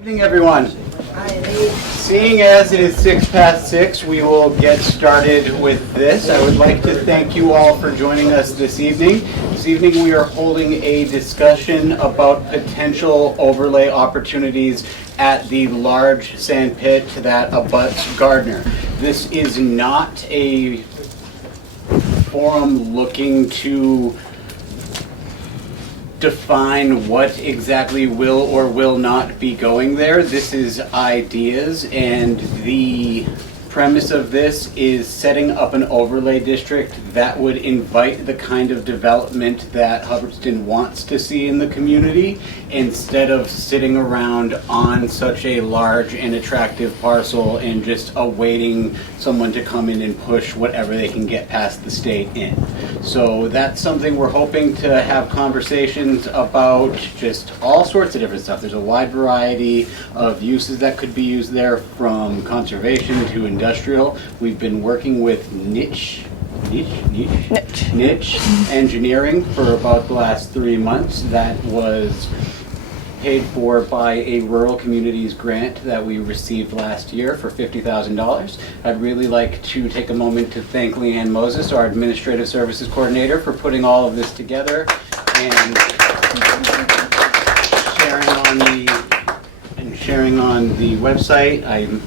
Evening, everyone. Seeing as it is 6:06, we will get started with this. I would like to thank you all for joining us this evening. This evening we are holding a discussion about potential overlay opportunities at the large sand pit that abuts Gardner. This is not a forum looking to define what exactly will or will not be going there. This is ideas, and the premise of this is setting up an overlay district that would invite the kind of development that Hubbardston wants to see in the community, instead of sitting around on such a large and attractive parcel and just awaiting someone to come in and push whatever they can get past the state in. So that's something we're hoping to have conversations about, just all sorts of different stuff. There's a wide variety of uses that could be used there, from conservation to industrial. We've been working with niche engineering for about the last 3 months. That was paid for by a rural communities grant that we received last year for $50,000. I'd really like to take a moment to thank Leanne Moses, our administrative services coordinator, for putting all of this together and sharing on the website. I'm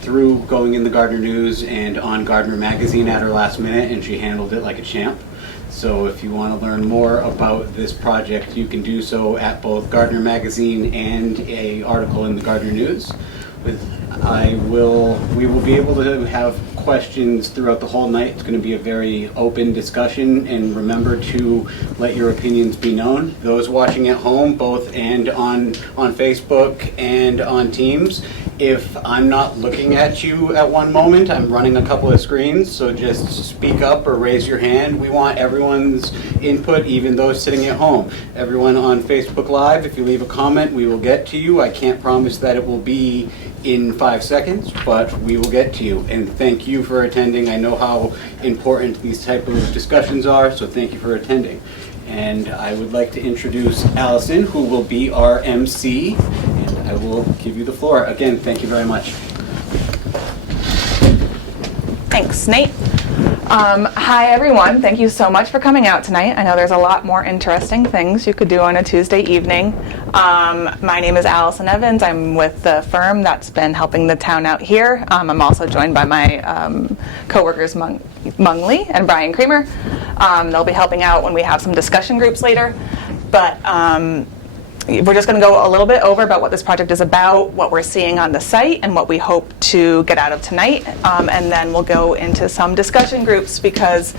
through going in the Gardner News and on Gardner Magazine at her last minute, and she handled it like a champ. So if you want to learn more about this project, you can do so at both Gardner Magazine and an article in the Gardner News. We will be able to have questions throughout the whole night. It's going to be a very open discussion, and remember to let your opinions be known. Those watching at home, both and on Facebook and on Teams, if I'm not looking at you at one moment, I'm running a couple of screens, so just speak up or raise your hand. We want everyone's input, even those sitting at home. Everyone on Facebook Live, if you leave a comment, we will get to you. I can't promise that it will be in 5 seconds, but we will get to you. And thank you for attending. I know how important these type of discussions are, so thank you for attending. And I would like to introduce Allison, who will be our MC. I will give you the floor. Again, thank you very much. Thanks, Nate. Hi, everyone. Thank you so much for coming out tonight. I know there's a lot more interesting things you could do on a Tuesday evening. My name is Allison Evans. I'm with the firm that's been helping the town out here. I'm also joined by my co-workers Mung Lee and Brian Creamer. They'll be helping out when we have some discussion groups later. But we're just going to go a little bit over about what this project is about, what we're seeing on the site, and what we hope to get out of tonight. And then we'll go into some discussion groups, because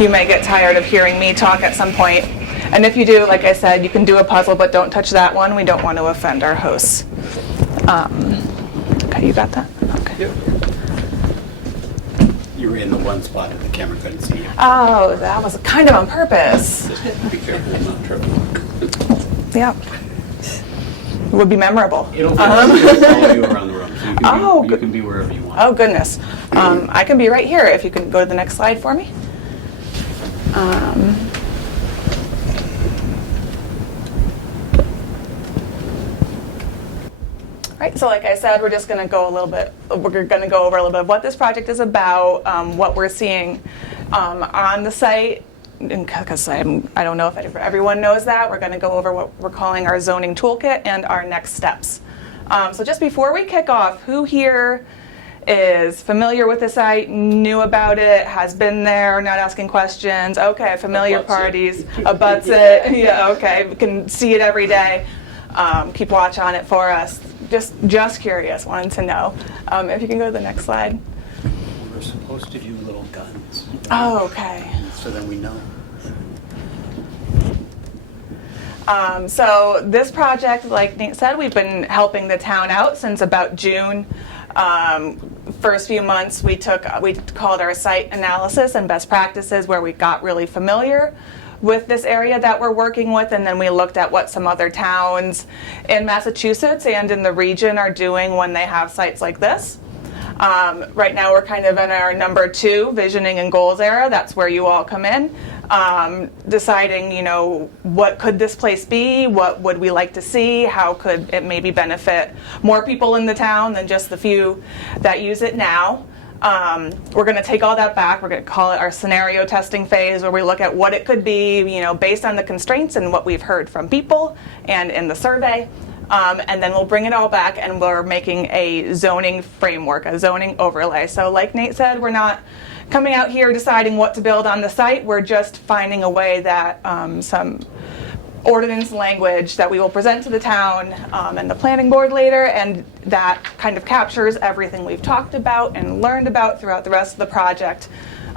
you may get tired of hearing me talk at some point. And if you do, like I said, you can do a puzzle, but don't touch that one. We don't want to offend our hosts. Okay, you got that? Okay. Yep. You were in the one spot that the camera couldn't see you. Oh, that was kind of on purpose. Just be careful, not triple. Yeah. It would be memorable. It'll follow you around the room, so you can be wherever you want. Oh, goodness. I can be right here if you can go to the next slide for me. Right, so like I said, we're just going to go over a little bit of what this project is about, what we're seeing on the site. Because I don't know if everyone knows that, we're going to go over what we're calling our zoning toolkit and our next steps. So just before we kick off, who here is familiar with the site, knew about it, has been there, not asking questions? Okay, familiar parties, abuts it. Yeah, okay, we can see it every day. Keep watch on it for us. Just curious, wanted to know. If you can go to the next slide. We're supposed to do little guns. Oh, okay. So then we know. So this project, like Nate said, we've been helping the town out since about June. First few months we called our site analysis and best practices, where we got really familiar with this area that we're working with, and then we looked at what some other towns in Massachusetts and in the region are doing when they have sites like this. Right now we're kind of in our number 2 visioning and goals era. That's where you all come in. deciding, you know, what could this place be? What would we like to see? How could it maybe benefit more people in the town than just the few that use it now? We're going to take all that back. We're going to call it our scenario testing phase, where we look at what it could be, you know, based on the constraints and what we've heard from people and in the survey. And then we'll bring it all back, and we're making a zoning framework, a zoning overlay. So like Nate said, we're not coming out here deciding what to build on the site. We're just finding a way that some ordinance language that we will present to the town and the planning board later, and that kind of captures everything we've talked about and learned about throughout the rest of the project,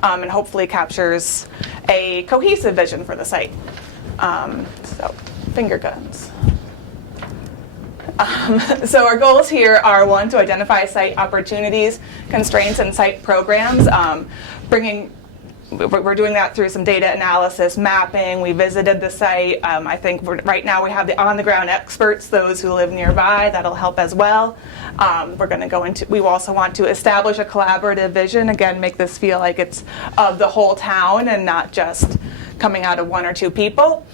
and hopefully captures a cohesive vision for the site. So, finger guns. So our goals here are, one, to identify site opportunities, constraints, and site programs. We're doing that through some data analysis, mapping. We visited the site. I think right now we have the on-the-ground experts, those who live nearby. That'll help as well. We're going to go into. We also want to establish a collaborative vision. Again, make this feel like it's of the whole town and not just coming out of one or two people.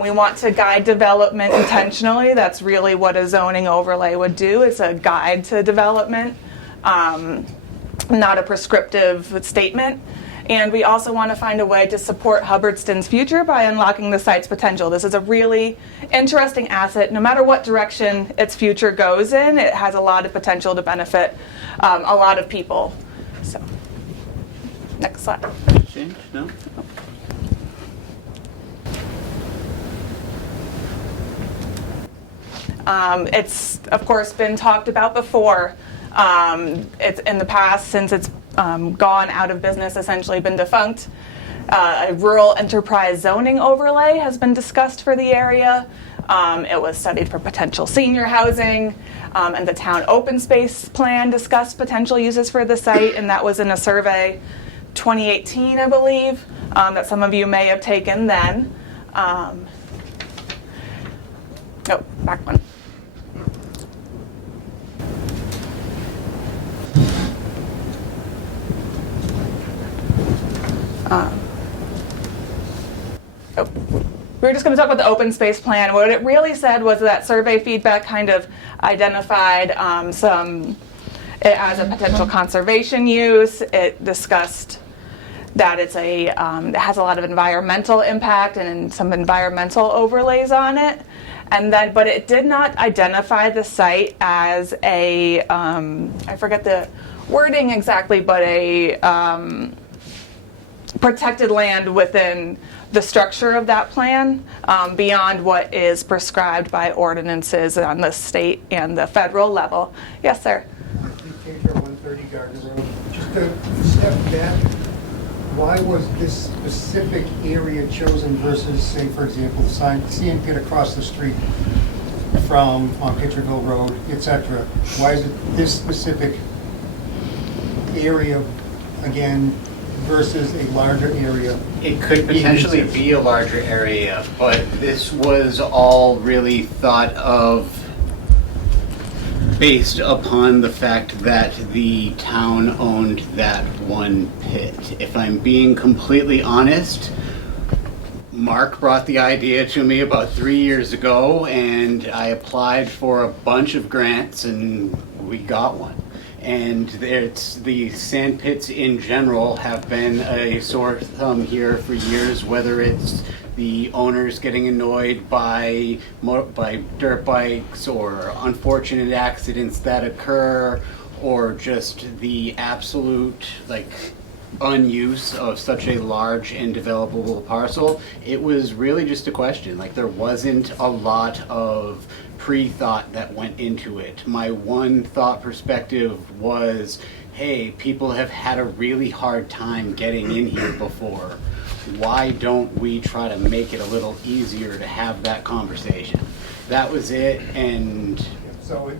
We want to guide development intentionally. That's really what a zoning overlay would do. It's a guide to development, not a prescriptive statement. And we also want to find a way to support Hubbardston's future by unlocking the site's potential. This is a really interesting asset. No matter what direction its future goes in, it has a lot of potential to benefit a lot of people. So, next slide. Change? No? It's, of course, been talked about before. It's in the past, since it's gone out of business, essentially been defunct. A rural enterprise zoning overlay has been discussed for the area. It was studied for potential senior housing, and the town open space plan discussed potential uses for the site, and that was in a survey 2018, I believe, that some of you may have taken then. Oh, back one. We were just going to talk about the open space plan. What it really said was that survey feedback kind of identified it as a potential conservation use. It discussed that it has a lot of environmental impact and some environmental overlays on it. But it did not identify the site as a, I forget the wording exactly, but a protected land within the structure of that plan, beyond what is prescribed by ordinances on the state and the federal level. Yes, sir. Paper 130 Gardner Road. Just to step back, why was this specific area chosen versus, say, for example, the sand pit across the street from on Pitcherville Road, etc.? Why is it this specific area, again, versus a larger area? It could potentially be a larger area, but this was all really thought of based upon the fact that the town owned that one pit. If I'm being completely honest, Mark brought the idea to me about 3 years ago, and I applied for a bunch of grants and we got one. And the sand pits in general have been a sore thumb here for years, whether it's the owners getting annoyed by dirt bikes or unfortunate accidents that occur, or just the absolute unuse of such a large and developable parcel. It was really just a question. There wasn't a lot of pre-thought that went into it. My one thought perspective was, hey, people have had a really hard time getting in here before. Why don't we try to make it a little easier to have that conversation? That was it. And so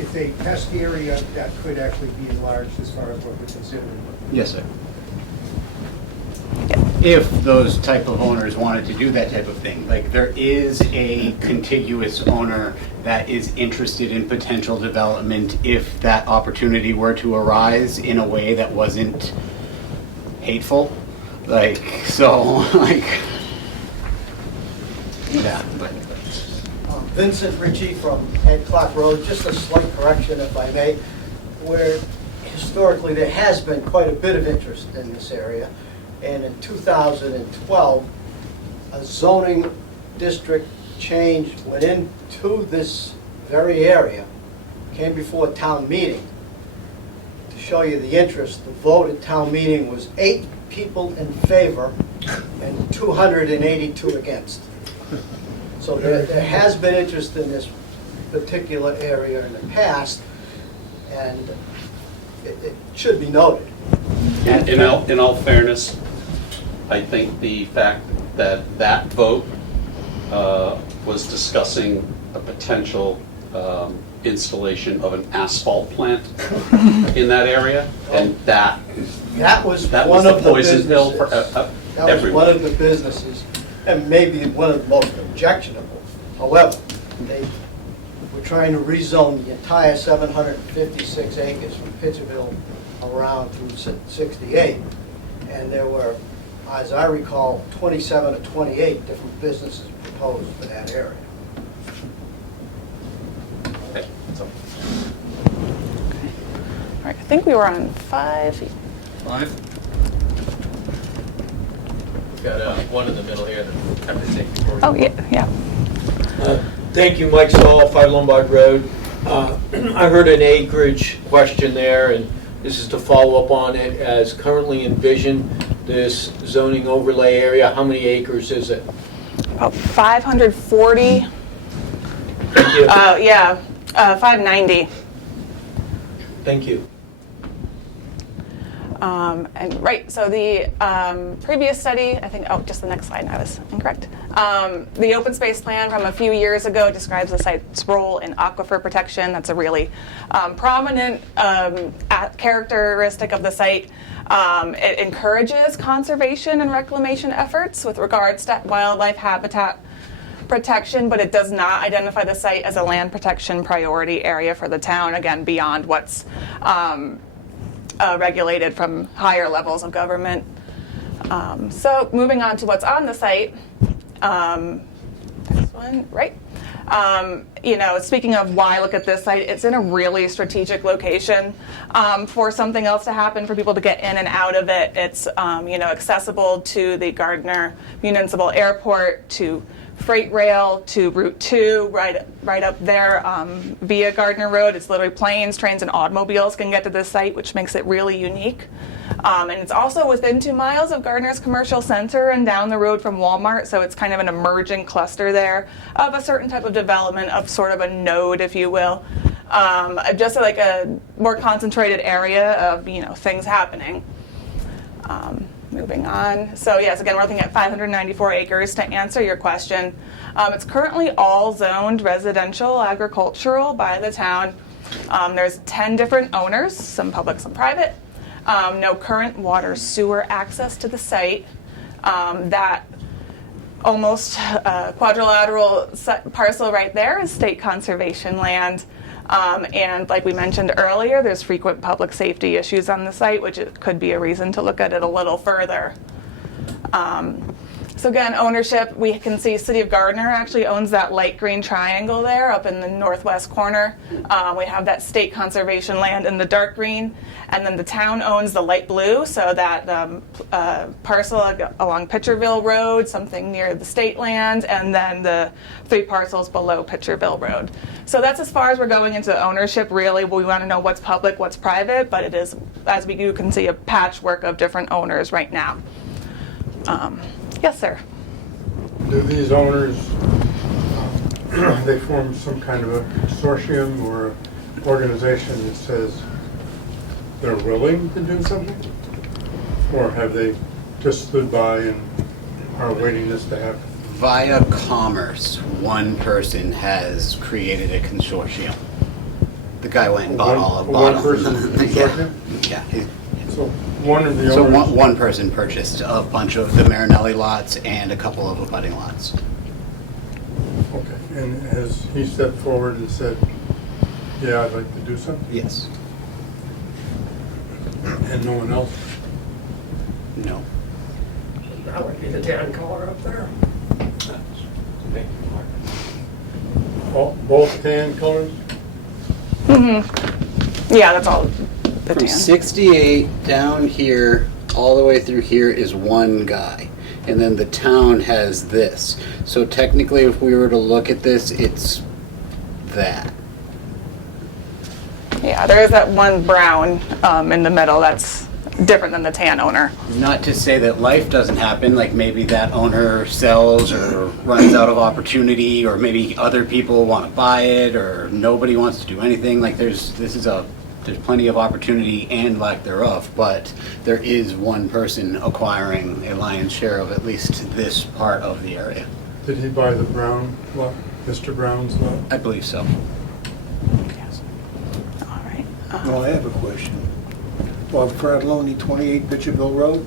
it's a test area that could actually be enlarged as far as what we're considering. yes, sir. If those type of owners wanted to do that type of thing. There is a contiguous owner that is interested in potential development if that opportunity were to arise in a way that wasn't hateful. Like, so, like, yeah, but. Vincent Ritchie from Ed Clark Road. Just a slight correction, if I may, where historically there has been quite a bit of interest in this area. And in 2012, a zoning district change went into this very area, came before a town meeting. To show you the interest, the vote at town meeting was 8 people in favor and 282 against. So there has been interest in this particular area in the past, and it should be noted. In all fairness, I think the fact that that vote was discussing a potential installation of an asphalt plant in that area, and that was was one the of the poison pill for businesses. That was everyone. one of the businesses, and maybe one of the most objectionable. However, they were trying to rezone the entire 756 acres from Pitcherville around through 68. And there were, as I recall, 27 or 28 different businesses proposed for that area. Okay, so, All right, I think we were on 5. 5? We've got one in the middle here that I have to take before we Oh, move yeah, yeah. Thank you, Mike Stahl, 5 Lombard Road. I heard an acreage question there, and this is to follow up on it. As currently envisioned, this zoning overlay area, how many acres is it? About 540. Thank you. Yeah, 590. Thank you. And right, so the previous study, I think, oh, just the next slide, I was incorrect. The open space plan from a few years ago describes the site's role in aquifer protection. That's a really prominent characteristic of the site. It encourages conservation and reclamation efforts with regards to wildlife habitat protection, but it does not identify the site as a land protection priority area for the town, again, beyond what's regulated from higher levels of government. So moving on to what's on the site, next one, right? You know, speaking of why look at this site, it's in a really strategic location for something else to happen, for people to get in and out of it. It's you know, accessible to the Gardner Municipal Airport, to freight rail, to Route 2, right up there via Gardner Road. It's literally planes, trains, and automobiles can get to this site, which makes it really unique. And it's also within 2 miles of Gardner's commercial center and down the road from Walmart, so it's kind of an emerging cluster there of a certain type of development, of sort of a node, if you will. Just like a more concentrated area of, you know, things happening. Moving on. So yes, again, we're looking at 594 acres to answer your question. It's currently all zoned residential, agricultural by the town. There's 10 different owners, some public, some private. No current water sewer access to the site. That almost quadrilateral parcel right there is state conservation land. And like we mentioned earlier, there's frequent public safety issues on the site, which it could be a reason to look at it a little further. So again, ownership, we can see City of Gardner actually owns that light green triangle there up in the northwest corner. We have that state conservation land in the dark green, and then the town owns the light blue, so that parcel along Pitcherville Road, something near the state land, and then the 3 parcels below Pitcherville Road. So that's as far as we're going into ownership, really. We want to know what's public, what's private, but it is, as you can see, a patchwork of different owners right now. Yes, sir. Do these owners, they form some kind of a consortium or an organization that says they're willing to do something? Or have they just stood by and are waiting this to happen? Via commerce, one person has created a consortium. The guy went and bought all of One person yeah. consortium? Yeah. he- So one of the So owners... one person purchased a bunch of the Marinelli lots and a couple of abutting lots. Okay, and has he stepped forward and said, yeah, I'd like to do something? Yes. And no one else? No. That would be the tan color up there. Both tan colors? Yeah, that's all the From tan. 68 down here, all the way through here is one guy. And then the town has this. So technically, if we were to look at this, it's that. Yeah, there is that one brown in the middle that's different than the tan owner. Not to say that life doesn't happen, like maybe that owner sells or runs out of opportunity, or maybe other people want to buy it, or nobody wants to do anything. Like there's plenty of opportunity and lack thereof, but there is one person acquiring a lion's share of at least this part of the area. Did he buy the Brown lot, Mr. Brown's lot? I believe so. All right. Well, I have a question. Bob Fratelloni, 28 Bitcherville Road.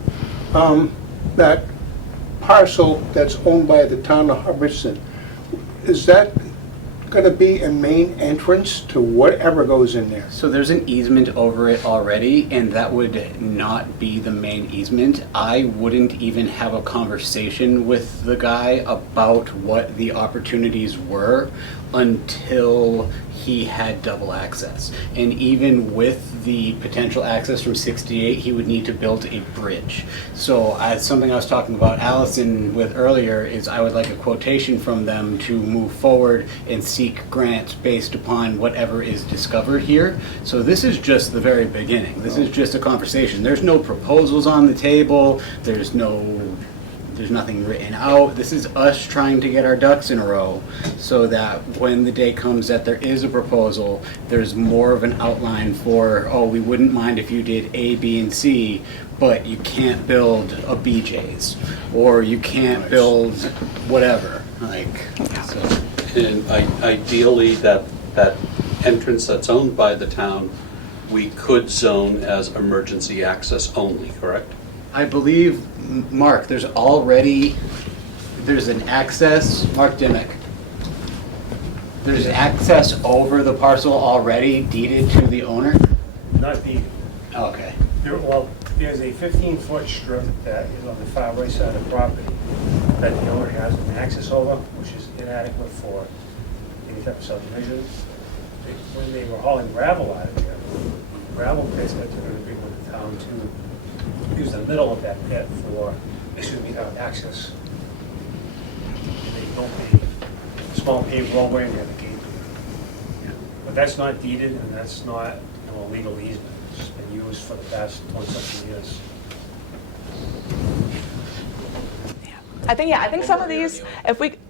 That parcel that's owned by the town of Hubbardston, is that going to be a main entrance to whatever goes in there? So there's an easement over it already, and that would not be the main easement. I wouldn't even have a conversation with the guy about what the opportunities were until he had double access. And even with the potential access from 68, he would need to build a bridge. So as something I was talking about Allison with earlier is I would like a quotation from them to move forward and seek grants based upon whatever is discovered here. So this is just the very beginning. This is just a conversation. There's no proposals on the table. There's nothing written out. This is us trying to get our ducks in a row so that when the day comes that there is a proposal, there's more of an outline for, oh, we wouldn't mind if you did A, B, and C, but you can't build a BJ's, or you can't build whatever. So. And ideally, that entrance that's owned by the town, we could zone as emergency access only, correct? I believe, Mark, there's an access, Mark Dimick. There's access over the parcel already deeded to the owner? Not deeded. Okay. There's a 15-foot strip that is on the far right side of the property that the owner has an access over, which is inadequate for any type of subdivision. When they were hauling gravel out of there, gravel pits that they're going to bring with the town to use the middle of that pit for, access. They built a small paved roadway and they had a gate. But that's not deeded and that's not a legal easement. It's been used for the past 20-something years. I think some of these,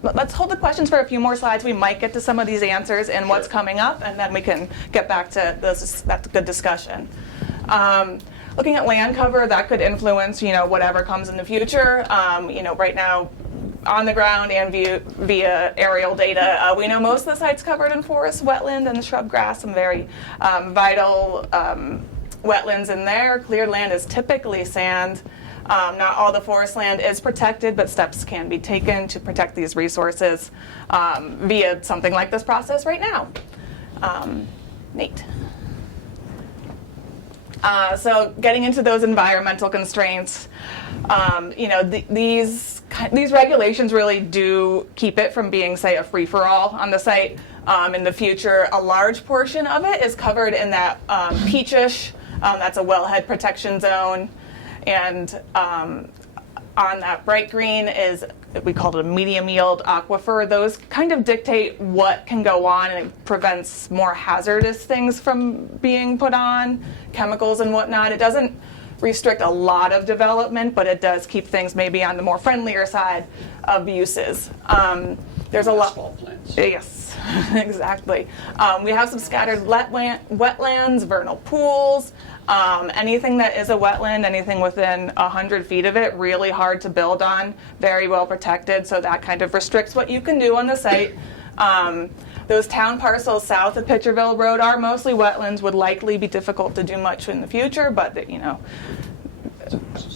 let's hold the questions for a few more slides. We might get to some of these answers and what's coming up, and then we can get back to this. That's a good discussion. Looking at land cover, that could influence, whatever comes in the future. Right now, on the ground and via aerial data, we know most of the site's covered in forest, wetland, and shrub grass, some very vital wetlands in there. Cleared land is typically sand. Not all the forest land is protected, but steps can be taken to protect these resources via something like this process right now. Nate. So getting into those environmental constraints, these regulations really do keep it from being, say, a free-for-all on the site. In the future, a large portion of it is covered in that peachish, that's a wellhead protection zone. And on that bright green is, we call it a medium yield aquifer. Those kind of dictate what can go on, and it prevents more hazardous things from being put on, chemicals and whatnot. It doesn't restrict a lot of development, but it does keep things maybe on the more friendlier side of uses. There's a lot. Asphalt plants. Yes, exactly. We have some scattered wetlands, vernal pools. Anything that is a wetland, anything within 100 feet of it, really hard to build on, very well protected, so that kind of restricts what you can do on the site. Those town parcels south of Pitcherville Road are mostly wetlands, would likely be difficult to do much in the future, but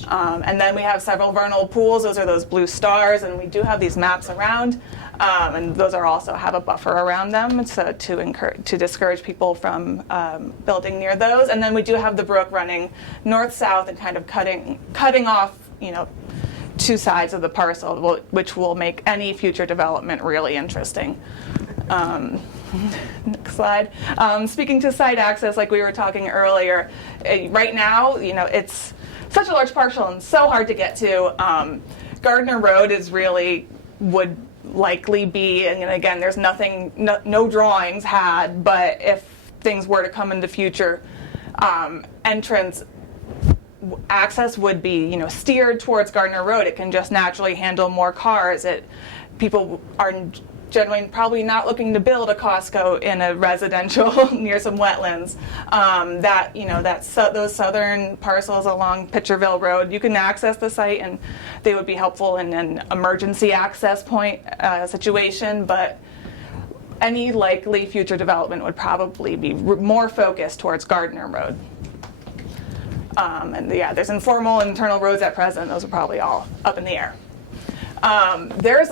and then we have several vernal pools. Those are those blue stars, and we do have these maps around, and those are also have a buffer around them to discourage people from building near those. And then we do have the brook running north-south and kind of cutting off, two sides of the parcel, which will make any future development really interesting. Next slide. Speaking to site access, like we were talking earlier, right now, it's such a large parcel and so hard to get to. Gardner Road would likely be, and again, there's no drawings had, but if things were to come in the future, entrance access would be, steered towards Gardner Road. It can just naturally handle more cars. People are generally probably not looking to build a Costco in a residential near some wetlands. Those southern parcels along Pitcherville Road, you can access the site and they would be helpful in an emergency access point situation, but any likely future development would probably be more focused towards Gardner Road. There's informal internal roads at present. Those are probably all up in the air. There's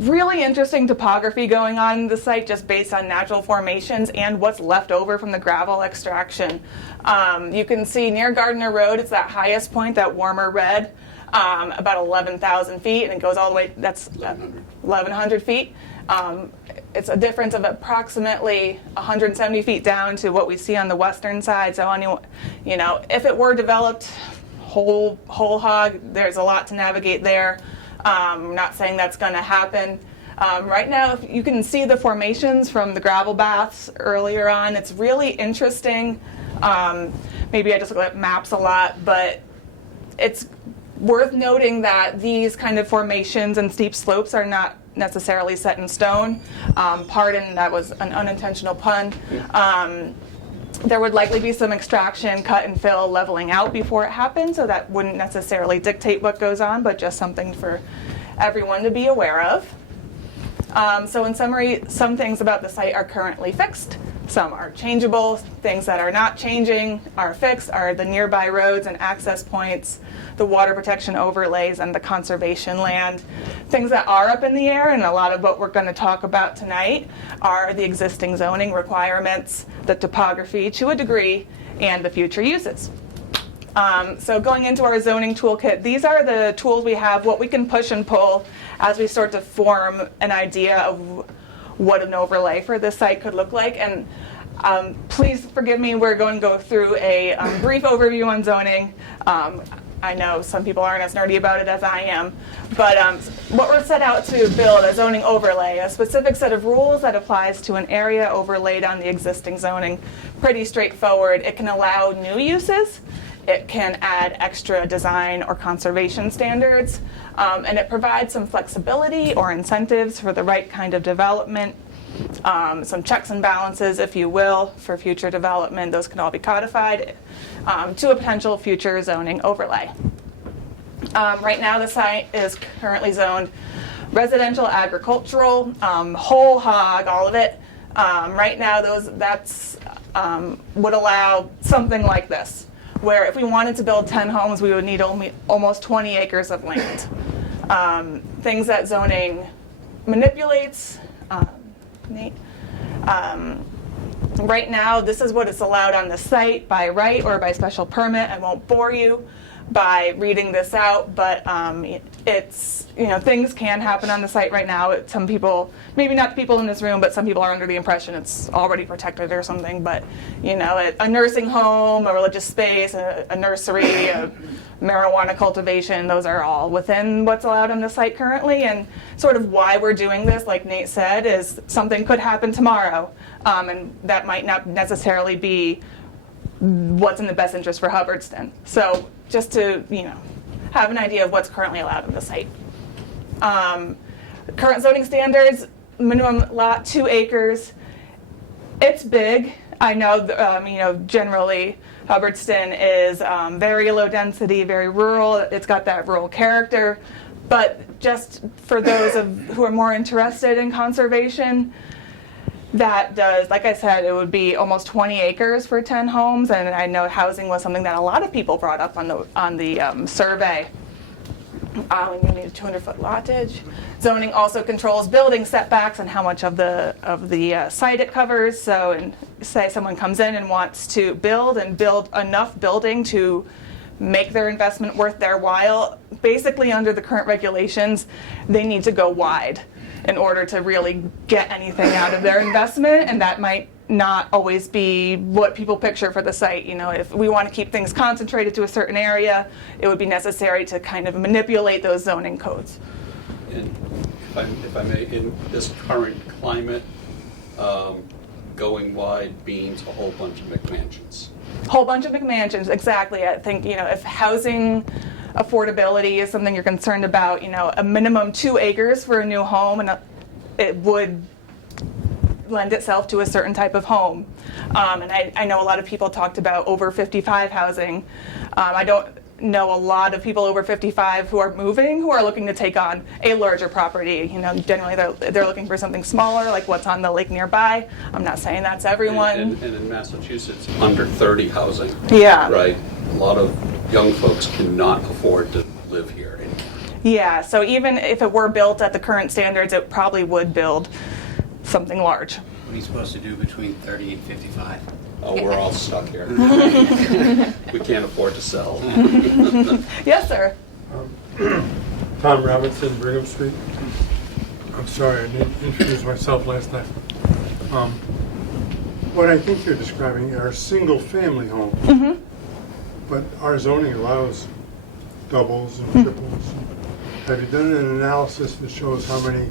really interesting topography going on in the site just based on natural formations and what's left over from the gravel extraction. You can see near Gardner Road, it's that highest point, that warmer red, about 11,000 feet, and it goes all the way, that's 1,100 feet. It's a difference of approximately 170 feet down to what we see on the western side. So, if it were developed whole hog, there's a lot to navigate there. I'm not saying that's going to happen. Right now, if you can see the formations from the gravel baths earlier on. It's really interesting. Maybe I just look at maps a lot, but it's worth noting that these kind of formations and steep slopes are not necessarily set in stone. Pardon, that was an unintentional pun. There would likely be some extraction, cut and fill, leveling out before it happens, so that wouldn't necessarily dictate what goes on, but just something for everyone to be aware of. So in summary, some things about the site are currently fixed. Some are changeable. Things that are not changing are fixed are the nearby roads and access points, the water protection overlays, and the conservation land. Things that are up in the air, and a lot of what we're going to talk about tonight, are the existing zoning requirements, the topography to a degree, and the future uses. So going into our zoning toolkit, these are the tools we have, what we can push and pull as we start to form an idea of what an overlay for this site could look like. And please forgive me, we're going to go through a brief overview on zoning. I know some people aren't as nerdy about it as I am, but what we're set out to build, a zoning overlay, a specific set of rules that applies to an area overlaid on the existing zoning. Pretty straightforward. It can allow new uses. It can add extra design or conservation standards, and it provides some flexibility or incentives for the right kind of development, some checks and balances, if you will, for future development. Those can all be codified to a potential future zoning overlay. Right now, the site is currently zoned residential, agricultural, whole hog, all of it. Right now, that's would allow something like this, where if we wanted to build 10 homes, we would need almost 20 acres of land. Things that zoning manipulates. Nate. Right now, this is what is allowed on the site by right or by special permit. I won't bore you by reading this out, but it's, things can happen on the site right now. Some people, maybe not the people in this room, but some people are under the impression it's already protected or something, but a nursing home, a religious space, a nursery, a marijuana cultivation, those are all within what's allowed on the site currently. And sort of why we're doing this, like Nate said, is something could happen tomorrow, and that might not necessarily be what's in the best interest for Hubbardston. So just to, have an idea of what's currently allowed on the site. Current zoning standards, minimum lot 2 acres. It's big. I know, generally Hubbardston is very low density, very rural. It's got that rural character. But just for those who are more interested in conservation, that does, like I said, it would be almost 20 acres for 10 homes, and I know housing was something that a lot of people brought up on the survey. You need a 200-foot lottage. Zoning also controls building setbacks and how much of the site it covers. So, say someone comes in and wants to build enough building to make their investment worth their while, basically under the current regulations, they need to go wide in order to really get anything out of their investment, and that might not always be what people picture for the site. You know, if we want to keep things concentrated to a certain area, it would be necessary to kind of manipulate those zoning codes. And if I may, in this current climate, going wide means a whole bunch of McMansions. Whole bunch of McMansions, exactly. I think, you know, if housing affordability is something you're concerned about, you know, a minimum 2 acres for a new home, and it would lend itself to a certain type of home. And I know a lot of people talked about over 55 housing. I don't know a lot of people over 55 who are moving who are looking to take on a larger property. You know, generally they're looking for something smaller, like what's on the lake nearby. I'm not saying that's everyone. And in Massachusetts, under 30 housing. Yeah. Right? A lot of young folks cannot afford to live here anymore. Yeah, so even if it were built at the current standards, it probably would build something large. What are you supposed to do between 30 and 55? Oh, we're all stuck here. We can't afford to sell. Yes, sir. Tom Robinson, Brigham Street. I'm sorry, I didn't introduce myself last night. What I think you're describing are single-family homes. But our zoning allows doubles and triples. Have you done an analysis that shows how many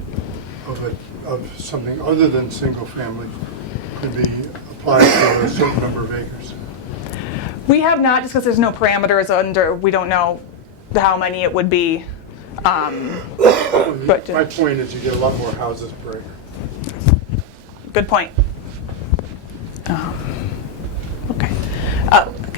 of something other than single-family could be applied for a certain number of acres? We have not, just because there's no parameters under, we don't know how many it would be. But My point is you get a lot more houses per acre. good point. Okay.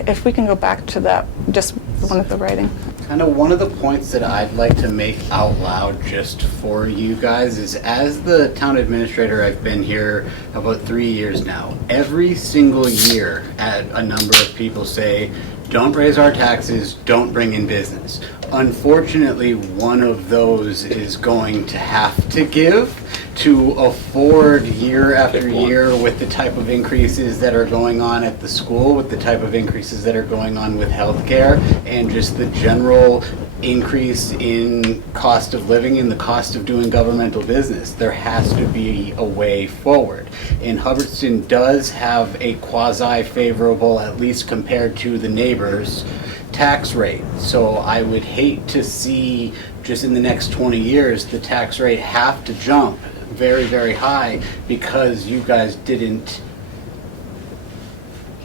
If we can go back to that, just one of the writing. Kind of one of the points that I'd like to make out loud just for you guys is, as the town administrator, I've been here about 3 years now. Every single year, a number of people say, don't raise our taxes, don't bring in business. Unfortunately, one of those is going to have to give to afford year after year with the type of increases that are going on at the school, with the type of increases that are going on with healthcare, and just the general increase in cost of living and the cost of doing governmental business. There has to be a way forward. And Hubbardston does have a quasi-favorable, at least compared to the neighbors, tax rate. So I would hate to see, just in the next 20 years, the tax rate have to jump very, very high because you guys didn't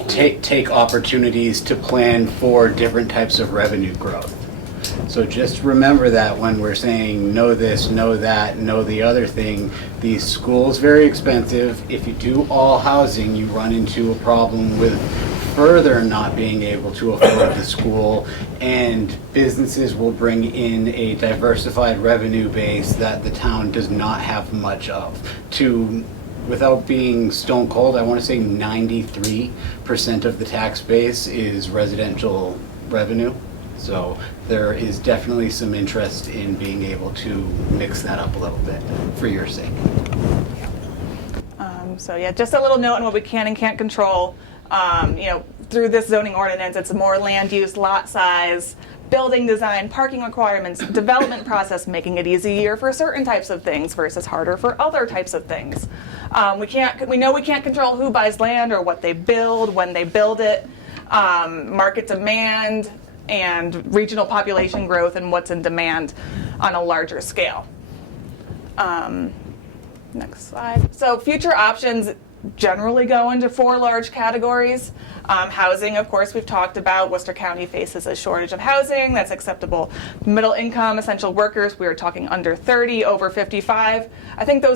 take opportunities to plan for different types of revenue growth. So just remember that when we're saying know this, know that, know the other thing. The school's very expensive. If you do all housing, you run into a problem with further not being able to afford the school, and businesses will bring in a diversified revenue base that the town does not have much of. Without being stone cold, I want to say 93% of the tax base is residential revenue. So there is definitely some interest in being able to mix that up a little bit for your sake. So yeah, just a little note on what we can and can't control. You know, through this zoning ordinance, it's more land use, lot size, building design, parking requirements, development process, making it easier for certain types of things versus harder for other types of things. We know we can't control who buys land or what they build, when they build it, market demand, and regional population growth and what's in demand on a larger scale. Next slide. So future options generally go into 4 large categories. Housing, of course, we've talked about. Worcester County faces a shortage of housing that's acceptable. Middle income, essential workers, we were talking under 30, over 55. I think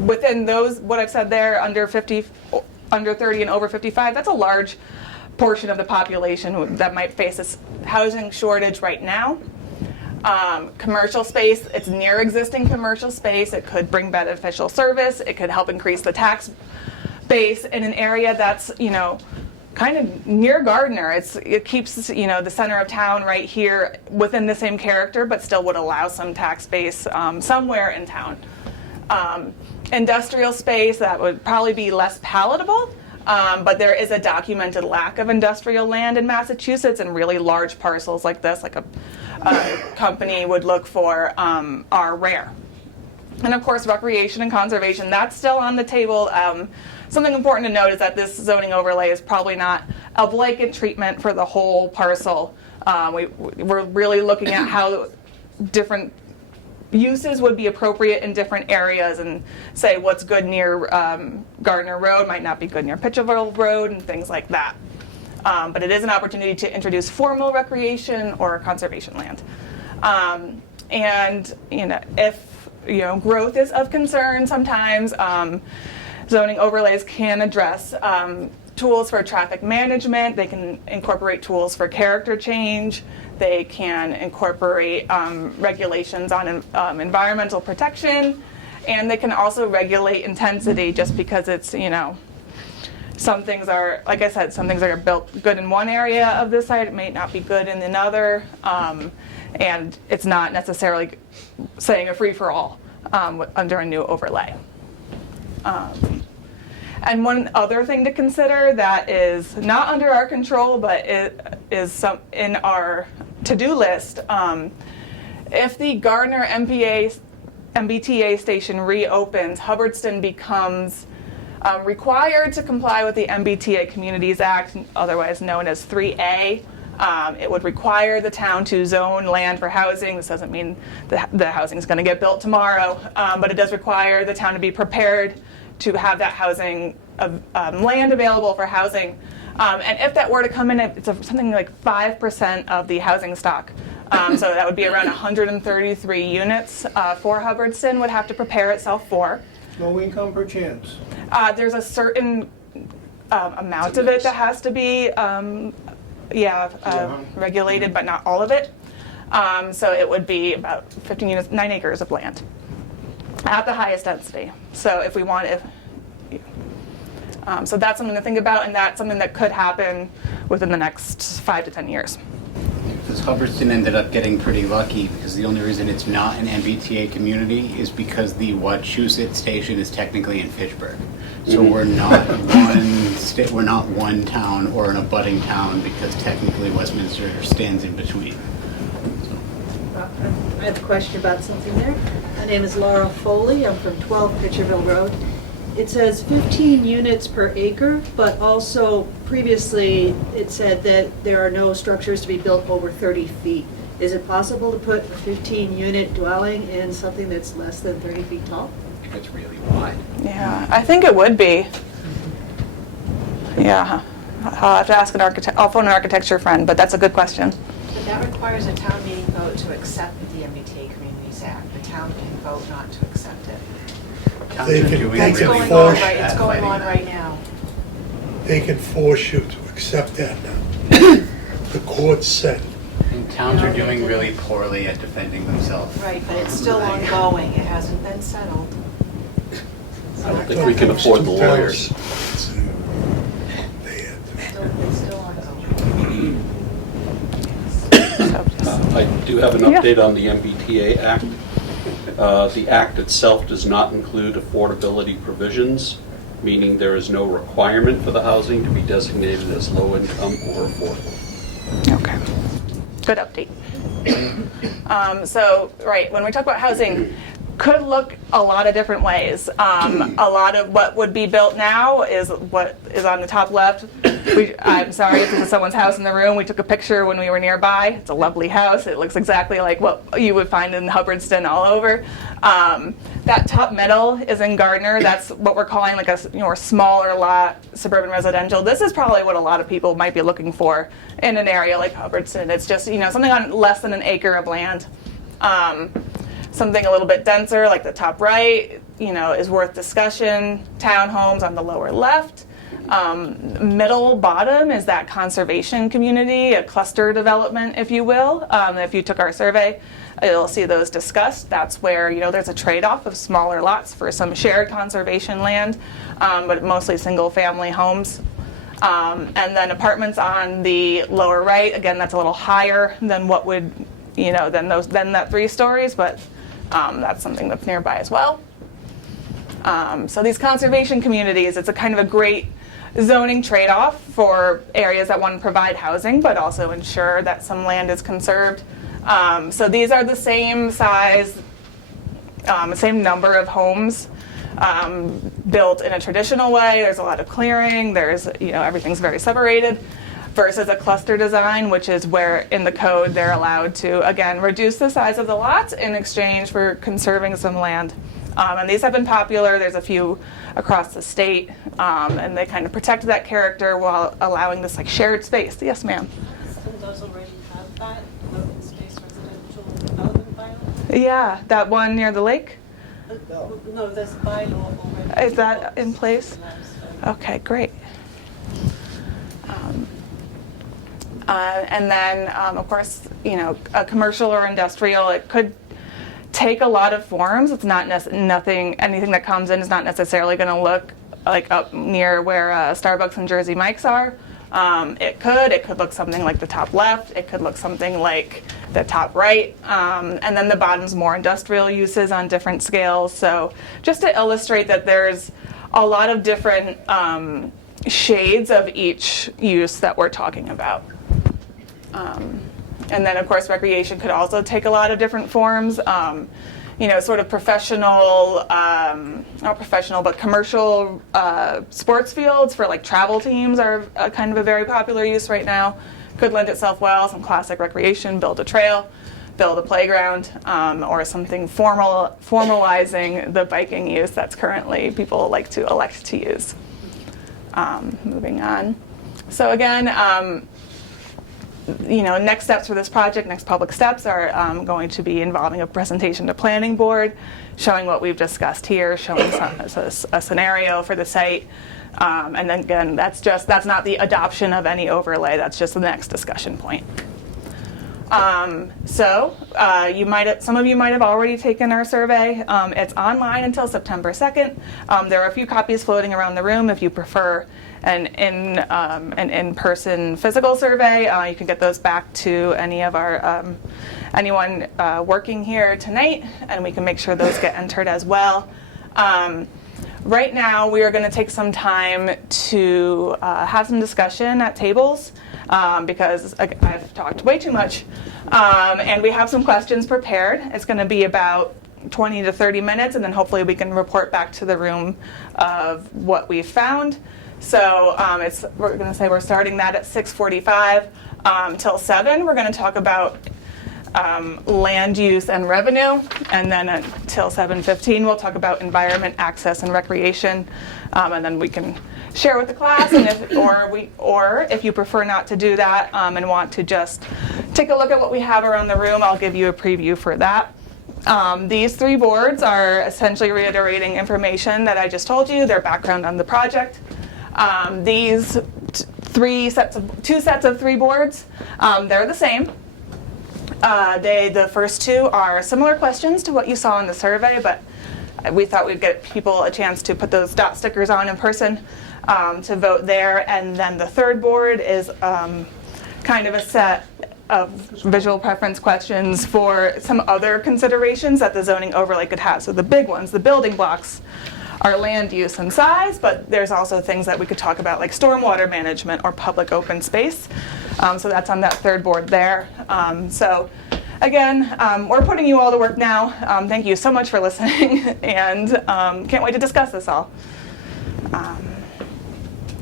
within those, what I've said there, under 30 and over 55, that's a large portion of the population that might face this housing shortage right now. Commercial space, it's near existing commercial space. It could bring beneficial service. It could help increase the tax base in an area that's, you know, kind of near Gardner. It keeps, you know, the center of town right here within the same character, but still would allow some tax base somewhere in town. Industrial space, that would probably be less palatable. But there is a documented lack of industrial land in Massachusetts, and really large parcels like this, like a company would look for, are rare. And of course, recreation and conservation, that's still on the table. Something important to note is that this zoning overlay is probably not a blanket treatment for the whole parcel. We're really looking at how different uses would be appropriate in different areas, and say what's good near Gardner Road might not be good near Pitcherville Road and things like that. But it is an opportunity to introduce formal recreation or conservation land. And if growth is of concern sometimes, zoning overlays can address tools for traffic management. They can incorporate tools for character change. They can incorporate regulations on environmental protection, and they can also regulate intensity, just because it's, some things are, like I said, some things are built good in one area of the site, it may not be good in another, and it's not necessarily saying a free-for-all under a new overlay. And one other thing to consider that is not under our control, but it is in our to-do list. If the Gardner MBTA station reopens, Hubbardston becomes required to comply with the MBTA Communities Act, otherwise known as 3A. It would require the town to zone land for housing. This doesn't mean the housing is going to get built tomorrow, but it does require the town to be prepared to have that housing, land available for housing. And if that were to come in, it's something like 5% of the housing stock. So that would be around 133 units for Hubbardston would have to prepare itself for. Low income per chance. There's a certain amount of it that has to be regulated, but not all of it. So it would be about 15 units, 9 acres of land at the highest density. So if we want, so that's something to think about, and that's something that could happen within the next 5 to 10 years. Because Hubbardston ended up getting pretty lucky, because the only reason it's not an MBTA community is because the Wachusett station is technically in Fitchburg. So we're not we're not one town or an abutting town, because technically Westminster stands in between. I have a question about something there. My name is Laura Foley. I'm from 12 Pitcherville Road. It says 15 units per acre, but also previously it said that there are no structures to be built over 30 feet. Is it possible to put a 15-unit dwelling in something that's less than 30 feet tall? If it's really wide. Yeah, I think it would be. Yeah, I'll have to ask an architect. I'll phone an architecture friend, but that's a good question. But that requires a town meeting vote to accept the MBTA Communities Act. The town can vote not to accept it. It's going on right now. They can force you to accept that now. The court said. And towns are doing really poorly at defending themselves. Right, but it's still ongoing. It hasn't been settled. I don't think we can afford the lawyers. It's still ongoing. I do have an update on the MBTA Act. The Act itself does not include affordability provisions, meaning there is no requirement for the housing to be designated as low income or affordable. Okay, good update. So, right, when we talk about housing, could look a lot of different ways. A lot of what would be built now is what is on the top left. I'm sorry if this is someone's house in the room. We took a picture when we were nearby. It's a lovely house. It looks exactly like what you would find in Hubbardston all over. That top middle is in Gardner. That's what we're calling like a smaller lot, suburban residential. This is probably what a lot of people might be looking for in an area like Hubbardston. It's just something on less than an acre of land. Something a little bit denser, like the top right, is worth discussion. Townhomes on the lower left. Middle bottom is that conservation community, a cluster development, if you will. If you took our survey, you'll see those discussed. That's where there's a trade-off of smaller lots for some shared conservation land, but mostly single-family homes. And then apartments on the lower right. Again, that's a little higher than what would than that 3 stories, but that's something that's nearby as well. So these conservation communities, it's a kind of a great zoning trade-off for areas that want to provide housing, but also ensure that some land is conserved. So these are the same size, same number of homes built in a traditional way. There's a lot of clearing. There's, everything's very separated, versus a cluster design, which is where in the code they're allowed to, again, reduce the size of the lots in exchange for conserving some land. And these have been popular. There's a few across the state, and they kind of protect that character while allowing this like shared space. Yes, ma'am. And those already have that, open space residential development bylaw? Yeah, that one near the lake? No, there's a bylaw already. Is that in place? Okay, great. And then, of course, a commercial or industrial, it could take a lot of forms. It's not anything that comes in is not necessarily going to look like up near where Starbucks and Jersey Mike's are. It could look something like the top left. It could look something like the top right. And then the bottom's more industrial uses on different scales. So just to illustrate that there's a lot of different shades of each use that we're talking about. And then, of course, recreation could also take a lot of different forms. Sort of professional, not professional, but commercial sports fields for like travel teams are kind of a very popular use right now. Could lend itself well, some classic recreation, build a trail, build a playground, or something formalizing the biking use that's currently people like to elect to use. Moving on. So again, next steps for this project, next public steps are going to be involving a presentation to planning board, showing what we've discussed here, showing a scenario for the site. And then again, that's not the adoption of any overlay, that's just the next discussion point. Some of you might have already taken our survey. It's online until September 2nd. There are a few copies floating around the room if you prefer an in-person physical survey. You can get those back to anyone working here tonight, and we can make sure those get entered as well. Right now, we are going to take some time to have some discussion at tables because I've talked way too much, and we have some questions prepared. It's going to be about 20 to 30 minutes, and then hopefully we can report back to the room of what we found. So we're going to say we're starting that at 6:45 till 7. We're going to talk about land use and revenue, and then until 7:15 we'll talk about environment, access, and recreation, and then we can share with the class. And if you prefer not to do that and want to just take a look at what we have around the room, I'll give you a preview for that. These 3 boards are essentially reiterating information that I just told you, their background on the project. These 2 sets of 3 boards, they're the same. The first 2 are similar questions to what you saw in the survey, but we thought we'd get people a chance to put those dot stickers on in person to vote there. And then the 3rd board is kind of a set of visual preference questions for some other considerations that the zoning overlay could have. So the big ones, the building blocks, are land use and size, but there's also things that we could talk about like stormwater management or public open space. So that's on that 3rd board there. So again, we're putting you all to work now. Thank you so much for listening, and can't wait to discuss this all.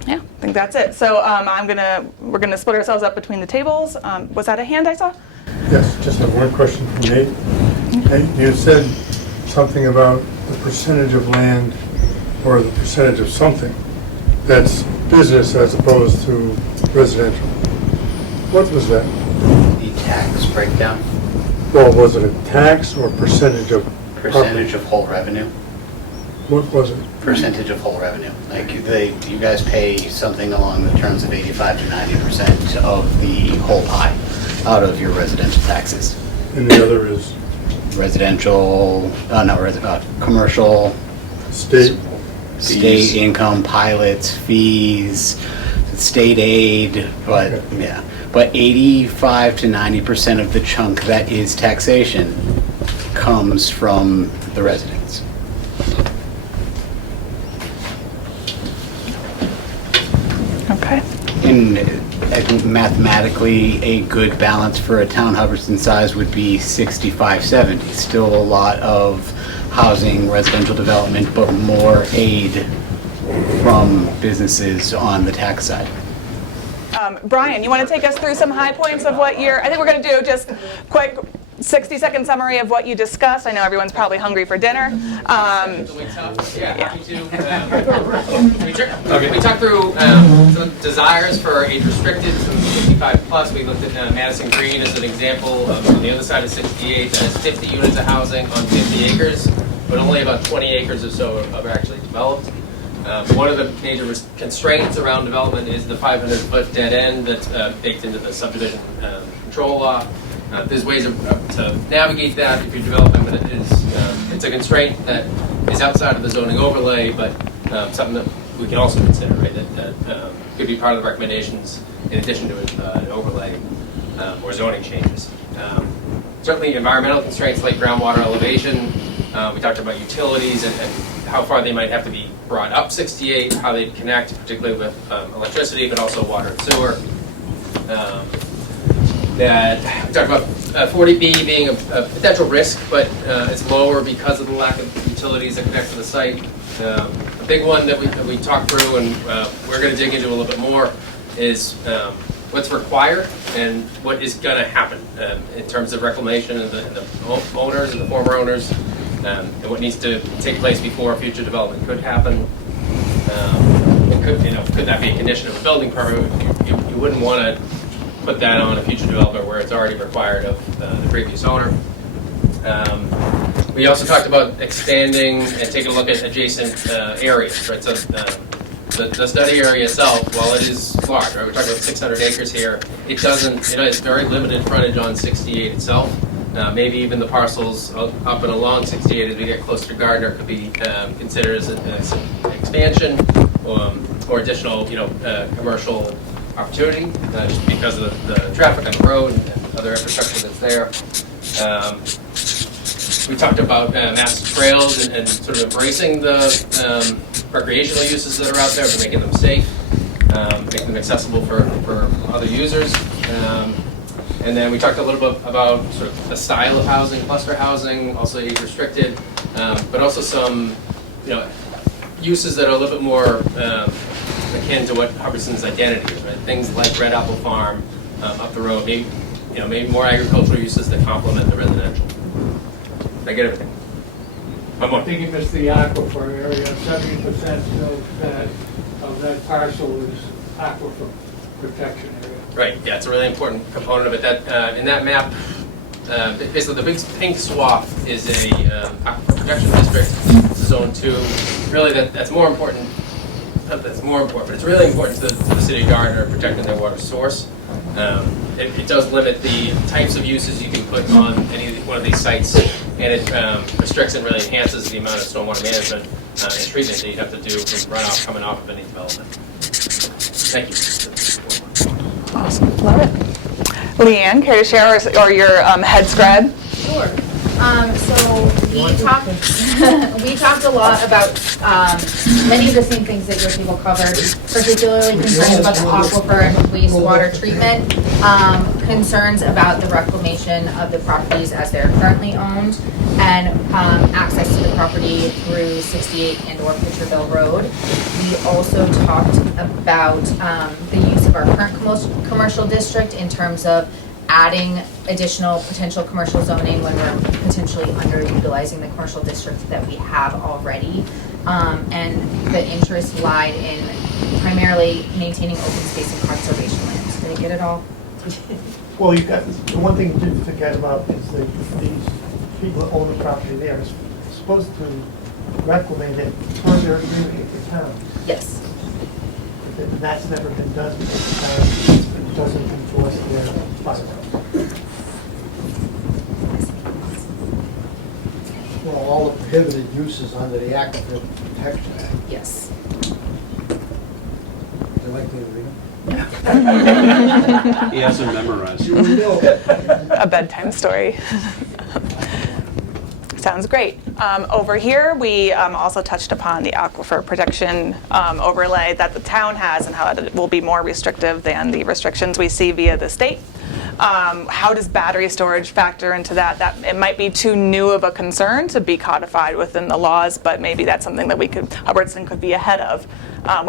Yeah, I think that's it. So we're gonna split ourselves up between the tables. Was that a hand I saw? Yes, just have one question from Nate. Nate, you said something about the percentage of land or the percentage of something that's business as opposed to residential. What was that? The tax breakdown, Well, was it a tax or percentage of percentage of whole revenue. What was it? Percentage of whole revenue. Like you guys pay something along the terms of 85 to 90% of the whole pie out of your residential taxes. And the other is? Commercial, State? State income, pilots, fees, state aid, but Okay. yeah. But 85 to 90% of the chunk that is taxation comes from the residents. Okay. And I think mathematically, a good balance for a town Hubbardston size would be 65-70. Still a lot of housing, residential development, but more aid from businesses on the tax side. Brian, you want to take us through some high points of what I think we're going to do just quick 60-second summary of what you discussed. I know everyone's probably hungry for dinner. Yeah, happy to. We talked through some desires for age restricted, some 55 plus. We looked at Madison Green as an example of on the other side of 68 that has 50 units of housing on 50 acres, but only about 20 acres or so are actually developed. One of the major constraints around development is the 500-foot dead end that's baked into the subdivision control law. There's ways to navigate that if you're developing, but it's a constraint that is outside of the zoning overlay, but something that we can also consider, right? That could be part of the recommendations in addition to an overlay or zoning changes. Certainly environmental constraints like groundwater elevation. We talked about utilities and how far they might have to be brought up 68, how they connect, particularly with electricity, but also water and sewer. That we talked about 40B being a potential risk, but it's lower because of the lack of utilities that connect to the site. A big one that we talked through, and we're going to dig into a little bit more, is what's required and what is going to happen in terms of reclamation and the owners and the former owners, and what needs to take place before future development could happen. Could that be a condition of a building permit? You wouldn't want to put that on a future developer where it's already required of the previous owner. We also talked about expanding and taking a look at adjacent areas, right? So the study area itself, while it is large, right? We're talking about 600 acres here. It doesn't, it's very limited frontage on 68 itself. Maybe even the parcels up and along 68 as we get closer to Gardner could be considered as an expansion or additional, commercial opportunity, just because of the traffic on the road and other infrastructure that's there. We talked about mass trails and sort of embracing the recreational uses that are out there, but making them safe, making them accessible for other users. And then we talked a little bit about sort of the style of housing, cluster housing, also age restricted, but also some, uses that are a little bit more akin to what Hubbardston's identity is, right? Things like Red Apple Farm up the road, maybe more agricultural uses that complement the residential. Did I get everything? One more. I think you missed the aquifer area. 70% of that parcel is aquifer protection area. Right. Yeah, it's a really important component of it. That in that map, basically the big pink swath is a aquifer protection district. It's Zone 2. Really, that's more important. That's more important, but it's really important to the city of Gardner protecting their water source. It does limit the types of uses you can put on any one of these sites, and it restricts and really enhances the amount of stormwater management and treatment that you have to do from runoff coming off of any development. Thank you. Awesome. Love it. Leanne, care to share or your head spread? Sure. So we talked a lot about many of the same things that your people covered, particularly concerns about the aquifer and wastewater treatment, concerns about the reclamation of the properties as they're currently owned, and access to the property through 68 and/or Pitcherville Road. We also talked about the use of our current commercial district in terms of adding additional potential commercial zoning when we're potentially underutilizing the commercial district that we have already. And the interest lied in primarily maintaining open space and conservation lands. Did I get it all? Well, you've got, the one thing to forget about is that these people that own the property there is supposed to reclaim it per their agreement with the town. Yes. And that's never been done because the town doesn't enforce their bylaws. Well, all the prohibited uses under the Aquifer Protection Act. Yes. Would you like me to read them? He hasn't memorized. A bedtime story. Sounds great. Over here, we also touched upon the aquifer protection overlay that the town has and how it will be more restrictive than the restrictions we see via the state. How does battery storage factor into that? That it might be too new of a concern to be codified within the laws, but maybe that's something that Hubbardston could be ahead of. When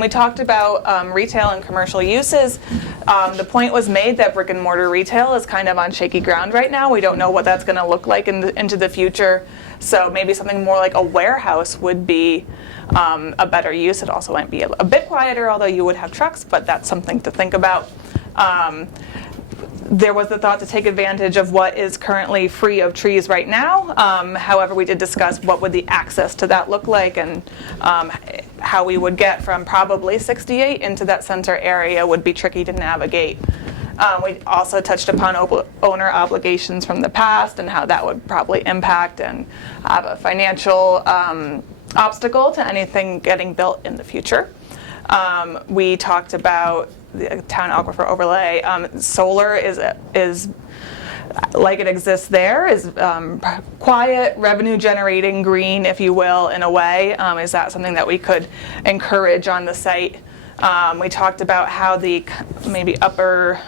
we talked about retail and commercial uses, the point was made that brick and mortar retail is kind of on shaky ground right now. We don't know what that's going to look like into the future. So maybe something more like a warehouse would be a better use. It also might be a bit quieter, although you would have trucks, but that's something to think about. There was the thought to take advantage of what is currently free of trees right now. However, we did discuss what would the access to that look like, and how we would get from probably 68 into that center area would be tricky to navigate. We also touched upon owner obligations from the past and how that would probably impact and have a financial obstacle to anything getting built in the future. We talked about the town aquifer overlay. Solar is like it exists there, is quiet, revenue generating green, if you will, in a way. Is that something that we could encourage on the site? We talked about how the maybe upper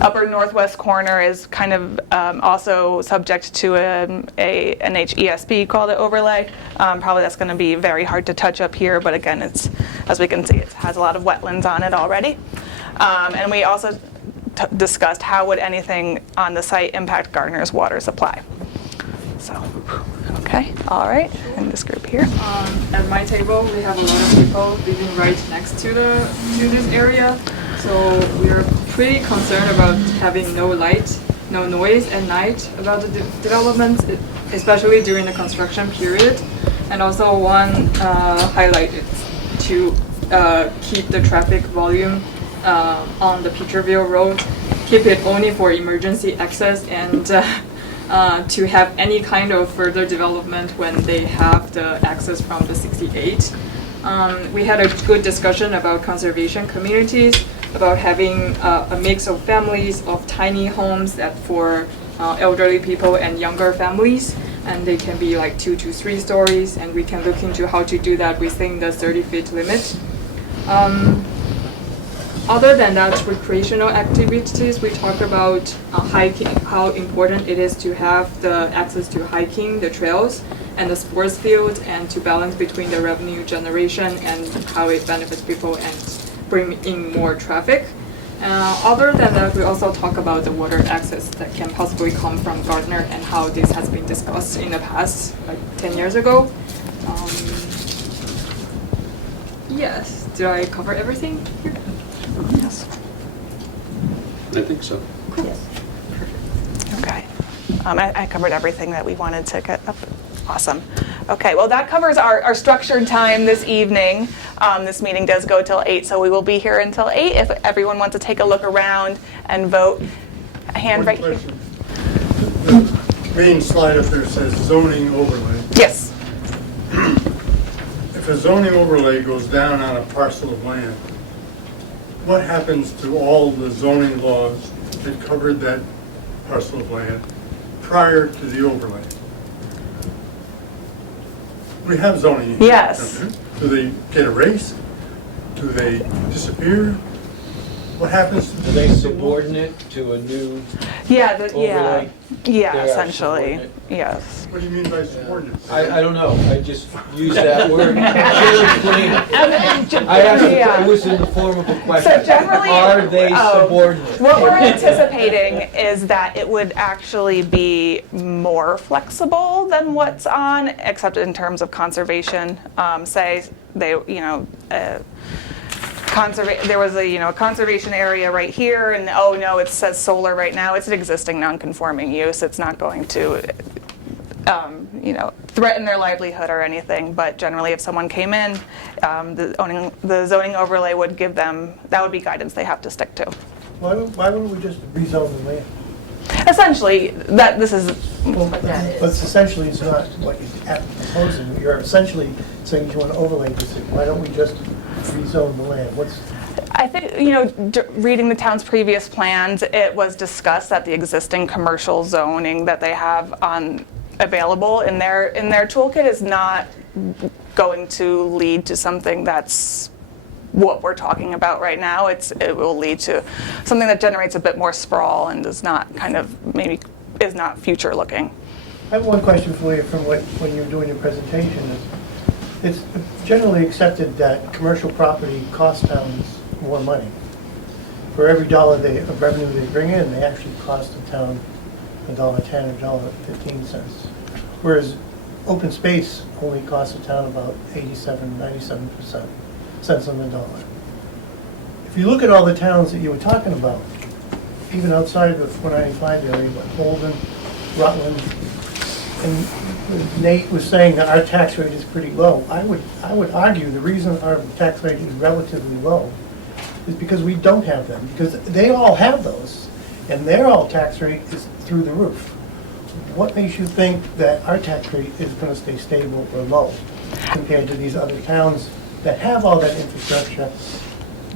northwest corner is kind of also subject to an NHESP called it overlay. Probably that's going to be very hard to touch up here, but again, it's, as we can see, it has a lot of wetlands on it already. And we also discussed how would anything on the site impact Gardner's water supply. So, okay, all right, in this group here. At my table, we have a lot of people living right next to this area. So we're pretty concerned about having no light, no noise at night about the developments, especially during the construction period. And also one highlight is to keep the traffic volume on the Peterville Road, keep it only for emergency access, and to have any kind of further development when they have the access from the 68. We had a good discussion about conservation communities, about having a mix of families of tiny homes that for elderly people and younger families, and they can be like 2 to 3 stories, and we can look into how to do that within the 30-foot limit. Other than that, recreational activities, we talked about hiking, how important it is to have the access to hiking, the trails, and the sports field, and to balance between the revenue generation and how it benefits people and bring in more traffic. Other than that, we also talk about the water access that can possibly come from Gardner and how this has been discussed in the past, like 10 years ago. Yes, did I cover everything here? Yes. I think so. Yes. Perfect. Okay. I covered everything that we wanted to get up. Awesome. Okay, well that covers our structured time this evening. This meeting does go till 8, so we will be here until 8. If everyone wants to take a look around and vote, a hand right here. The main slide up there says zoning overlay. Yes. If a zoning overlay goes down on a parcel of land, what happens to all the zoning laws that covered that parcel of land prior to the overlay? We have zoning here. Yes. Do they get erased? Do they disappear? What happens to Are they subordinate to a new Yeah, overlay? yeah, They are essentially, subordinate. yes. What do you mean by subordinate? I don't know, I just used that word. I asked, Yeah. it was in the form of a question. So generally, Are they subordinate? what we're anticipating is that it would actually be more flexible than what's on, except in terms of conservation. Say they, there was a conservation area right here, and oh no, it says solar right now. It's an existing non-conforming use. It's not going to threaten their livelihood or anything. But generally, if someone came in, the zoning overlay would give them, that would be guidance they have to stick to. Why wouldn't we just rezone the land? Essentially, this is But essentially, it's not what you're proposing. You're essentially saying you want to overlay this. Why don't we just rezone the land? I think, reading the town's previous plans, it was discussed that the existing commercial zoning that they have on available in their toolkit is not going to lead to something that's what we're talking about right now. It will lead to something that generates a bit more sprawl and does not maybe is not future looking. I have one question for you from when you were doing your presentation. It's generally accepted that commercial property costs towns more money. For every dollar of revenue they bring in, they actually cost the town $1.10 or $1.15. Whereas open space only costs the town about 97% cents on the dollar. If you look at all the towns that you were talking about, even outside of the 495 area, but Holden, Rutland, and Nate was saying that our tax rate is pretty low. I would argue the reason our tax rate is relatively low is because we don't have them, because they all have those, and their all tax rate is through the roof. What makes you think that our tax rate is going to stay stable or low compared to these other towns that have all that infrastructure,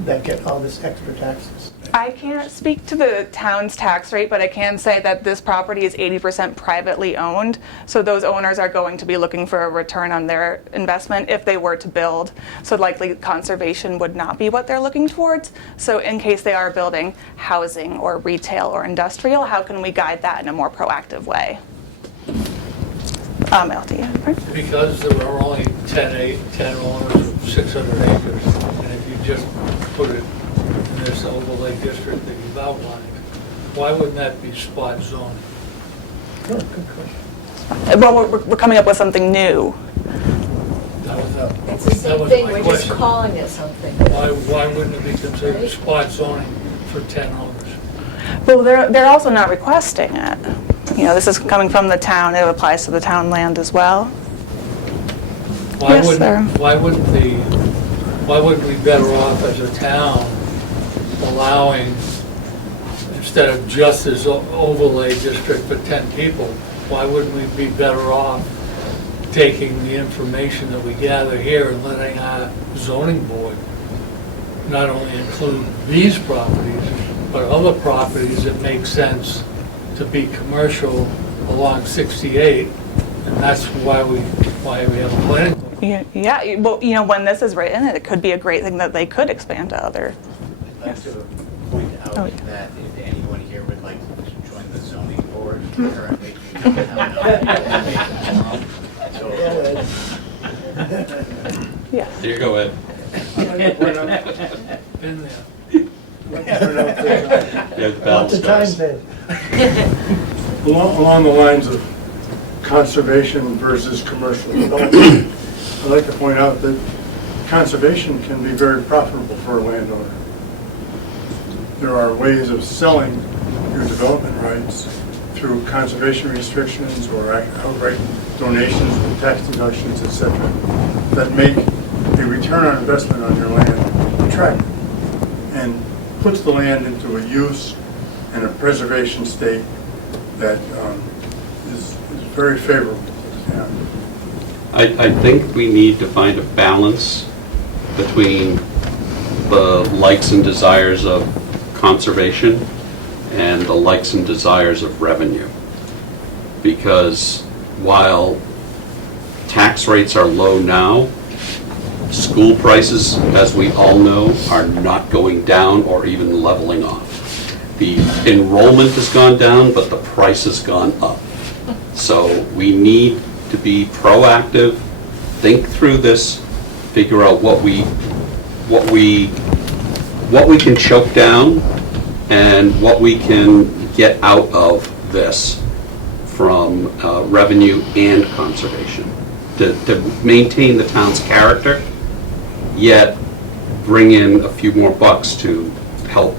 that get all this extra taxes? I can't speak to the town's tax rate, but I can say that this property is 80% privately owned. So those owners are going to be looking for a return on their investment if they were to build. So likely conservation would not be what they're looking towards. So in case they are building housing or retail or industrial, how can we guide that in a more proactive way? Because there are only 10 owners of 600 acres, and if you just put it in this overlay district that you've outlined, why wouldn't that be spot zoning? Good question. Well, we're coming up with something new. It's the same thing, we're just calling it something. Why wouldn't it be considered spot zoning for 10 owners? Well, they're also not requesting it. You know, this is coming from the town. It applies to the town land as well. Why wouldn't we be better off as a town allowing, instead of just this overlay district for 10 people, why wouldn't we be better off taking the information that we gather here and letting our zoning board not only include these properties, but other properties that make sense to be commercial along 68, and that's why we have a planning board. Yeah, well, you know, when this is written, it could be a great thing that they could expand to other. I'd like to point out that if anyone here would like to join the zoning board, currently Yes. There you go, Ed. Been there. Along the lines of conservation versus commercial development, I'd like to point out that conservation can be very profitable for a landowner. There are ways of selling your development rights through conservation restrictions or outright donations or tax deductions, etc., that make a return on investment on your land attractive and puts the land into a use and a preservation state that is very favorable to the town. I think we need to find a balance between the likes and desires of conservation and the likes and desires of revenue. Because while tax rates are low now, school prices, as we all know, are not going down or even leveling off. The enrollment has gone down, but the price has gone up. So we need to be proactive, think through this, figure out what we can choke down and what we can get out of this from revenue and conservation to maintain the town's character, yet bring in a few more bucks to help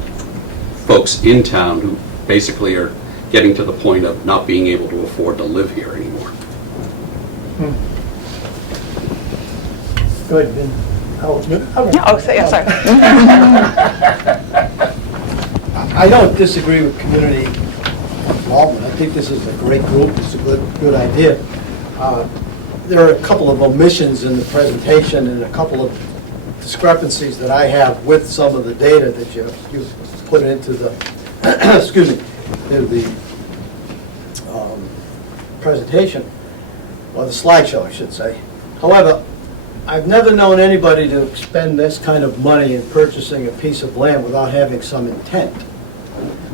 folks in town who basically are getting to the point of not being able to afford to live here anymore. Good, then, sorry. I don't disagree with community involvement. I think this is a great group, it's a good idea. There are a couple of omissions in the presentation and a couple of discrepancies that I have with some of the data that you put into the, excuse me, into the presentation, or the slideshow, I should say. However, I've never known anybody to spend this kind of money in purchasing a piece of land without having some intent.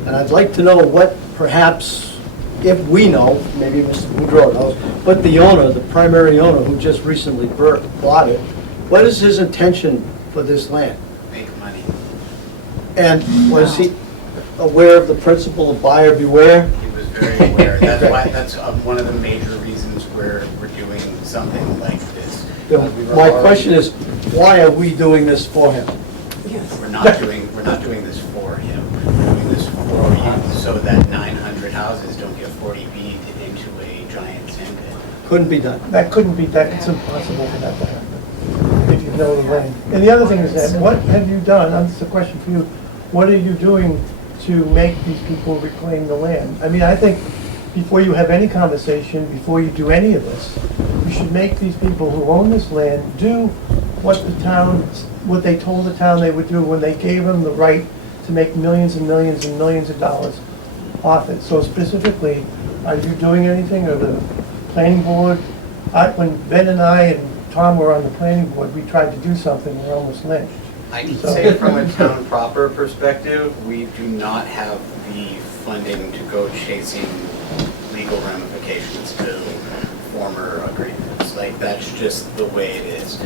And I'd like to know what perhaps, if we know, maybe Mr. Boudreau knows, but the owner, the primary owner who just recently bought it, what is his intention for this land? Make money. And was he aware of the principle of buyer beware? He was very aware. That's one of the major reasons we're doing something like this. My question is, why are we doing this for him? We're not doing this for him. We're doing this for you so that 900 houses don't get 40B'd into a giant sand pit. Couldn't be done. That couldn't be, that's impossible for that to happen, if you know the land. And the other thing is that, what have you done, this is a question for you, what are you doing to make these people reclaim the land? I mean, I think before you have any conversation, before you do any of this, you should make these people who own this land do what the town, what they told the town they would do when they gave them the right to make millions and millions and millions of dollars off it. So specifically, are you doing anything, or the planning board? When Ben and I and Tom were on the planning board, we tried to do something, we were almost lynched. I can say from a town proper perspective, we do not have the funding to go chasing legal ramifications to former agreements. Like, that's just the way it is.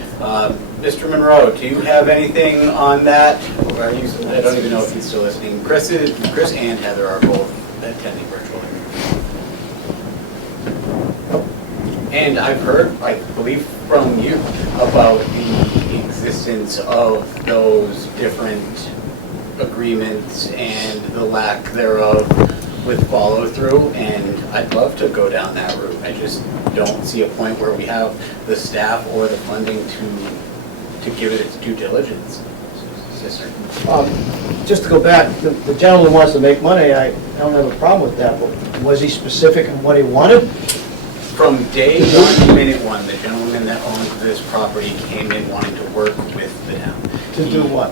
Mr. Monroe, do you have anything on that? Or are you, I don't even know if he's still listening. Chris and Heather are both attending virtually. And I've heard, I believe from you, about the existence of those different agreements and the lack thereof with follow-through, and I'd love to go down that route. I just don't see a point where we have the staff or the funding to give it its due diligence. Sister. Just to go back, the gentleman wants to make money, I don't have a problem with that, but was he specific in what he wanted? From day one, minute one, the gentleman that owns this property came in wanting to work with the town. To do what?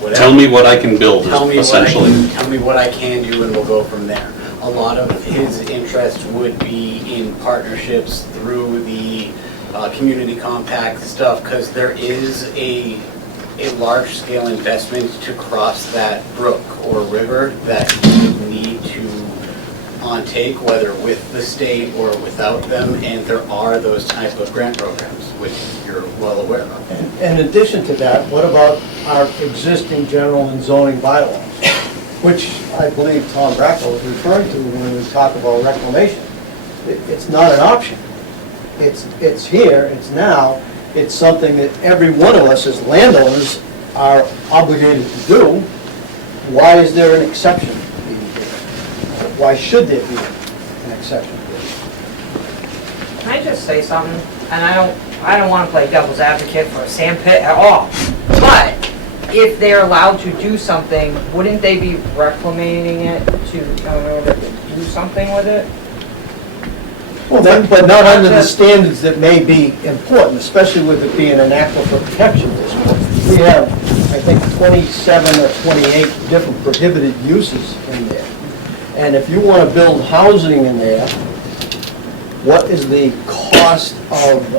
Whatever. Tell me what I can build, essentially. Tell me what I can do, and we'll go from there. A lot of his interest would be in partnerships through the community compact stuff, because there is a large-scale investment to cross that brook or river that you need to take, whether with the state or without them, and there are those type of grant programs, which you're well aware of. And in addition to that, what about our existing general and zoning bylaws, which I believe Tom Bracco was referring to when we talk about reclamation? It's not an option. It's here, it's now, it's something that every one of us as landowners are obligated to do. Why is there an exception? Why should there be an exception? Can I just say something? And I don't want to play devil's advocate for a sand pit at all. But if they're allowed to do something, wouldn't they be reclaiming it in order to do something with it? Well, but not under the standards that may be important, especially with it being an aquifer protection district. We have, I think, 27 or 28 different prohibited uses in there. And if you want to build housing in there, what is the cost of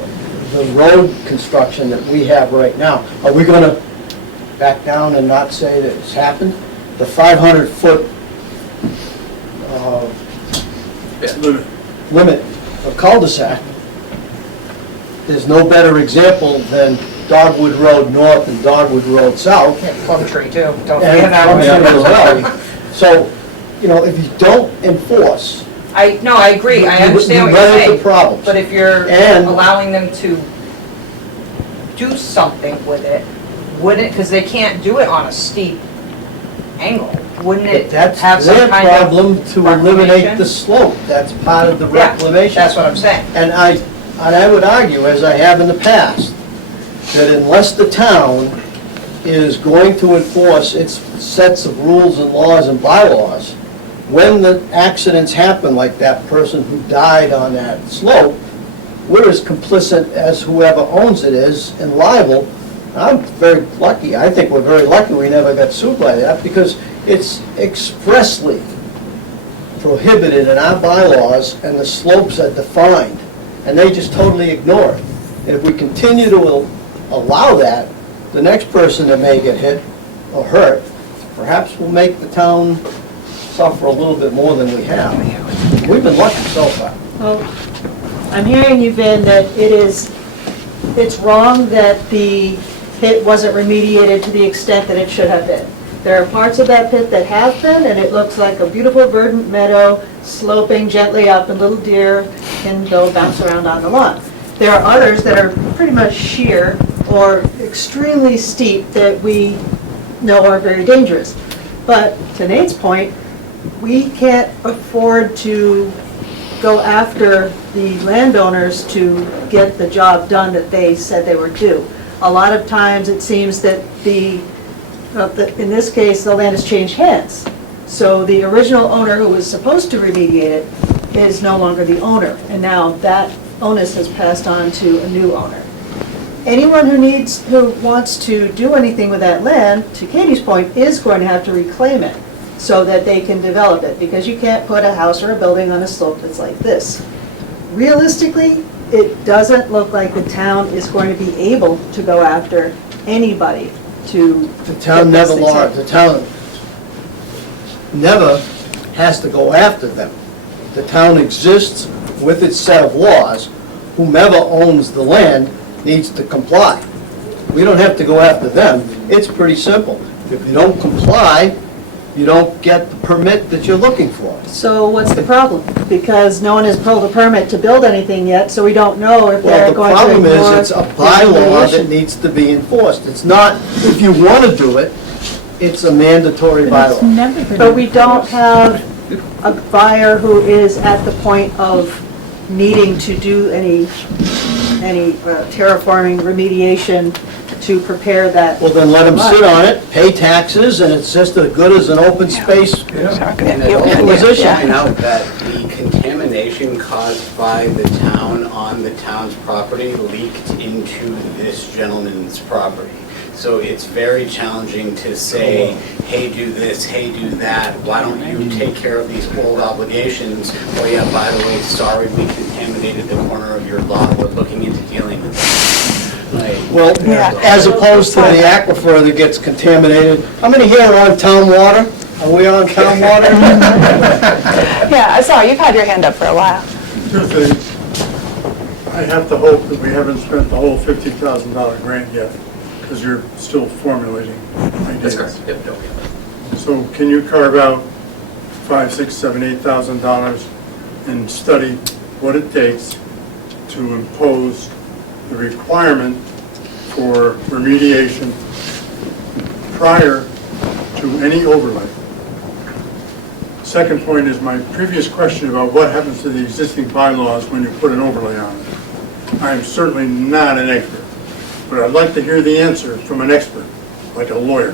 the road construction that we have right now? Are we going to back down and not say that it's happened? The 500-foot limit of cul-de-sac, there's no better example than Dogwood Road North and Dogwood Road South. Plum Tree too, don't And forget that Plum one. Tree as well. So, you know, if you don't enforce, I agree, I You- understand you what you're run into saying. problems. But if you're And- allowing them to do something with it, wouldn't, because they can't do it on a steep angle, wouldn't it that's have some their kind of problem to eliminate reclamation? the slope. That's part of the Yeah, reclamation. that's what I'm saying. And I would argue, as I have in the past, that unless the town is going to enforce its sets of rules and laws and bylaws, when the accidents happen, like that person who died on that slope, we're as complicit as whoever owns it is and liable. I'm very lucky, I think we're very lucky we never got sued by that, because it's expressly prohibited in our bylaws and the slopes are defined, and they just totally ignore it. And if we continue to allow that, the next person that may get hit or hurt, perhaps will make the town suffer a little bit more than we have. We've been lucky so far. Well, I'm hearing you, Ben, that it's wrong that the pit wasn't remediated to the extent that it should have been. There are parts of that pit that have been, and it looks like a beautiful verdant meadow sloping gently up, and little deer can go bounce around on the lawn. There are others that are pretty much sheer or extremely steep that we know are very dangerous. But to Nate's point, we can't afford to go after the landowners to get the job done that they said they were due. A lot of times it seems that in this case, the land has changed hands. So the original owner who was supposed to remediate it is no longer the owner, and now that onus has passed on to a new owner. Anyone who wants to do anything with that land, to Katie's point, is going to have to reclaim it so that they can develop it, because you can't put a house or a building on a slope that's like this. Realistically, it doesn't look like the town is going to be able to go after anybody to. The town never has to go after them. The town exists with its set of laws. Whomever owns the land needs to comply. We don't have to go after them. It's pretty simple. If you don't comply, you don't get the permit that you're looking for. So what's the problem? Because no one has pulled a permit to build anything yet, so we don't know if Well, they're the going to problem ignore is, it's a bylaw that needs to be enforced. It's not, if you want to do it, it's a mandatory bylaw. But we don't have a buyer who is at the point of needing to do any terraforming remediation to prepare that. Well, then let them sit on it, pay taxes, and it's just as good as an open space And acquisition. find out that the contamination caused by the town on the town's property leaked into this gentleman's property. So it's very challenging to say, hey, do this, hey, do that, why don't you take care of these old obligations? Oh yeah, by the way, sorry, we contaminated the corner of your lot, we're looking into dealing with that. Well, as opposed to the aquifer that gets contaminated. How many here are on town water? Are we on town water? Yeah, I saw, you've had your hand up for a while. Two things. I have to hope that we haven't spent the whole $50,000 grant yet, because you're still formulating ideas. That's correct. Yep, no. So can you carve out $5,000, $6,000, $7,000, $8,000 and study what it takes to impose the requirement for remediation prior to any overlay? Second point is my previous question about what happens to the existing bylaws when you put an overlay on it. I am certainly not an expert, but I'd like to hear the answer from an expert, like a lawyer.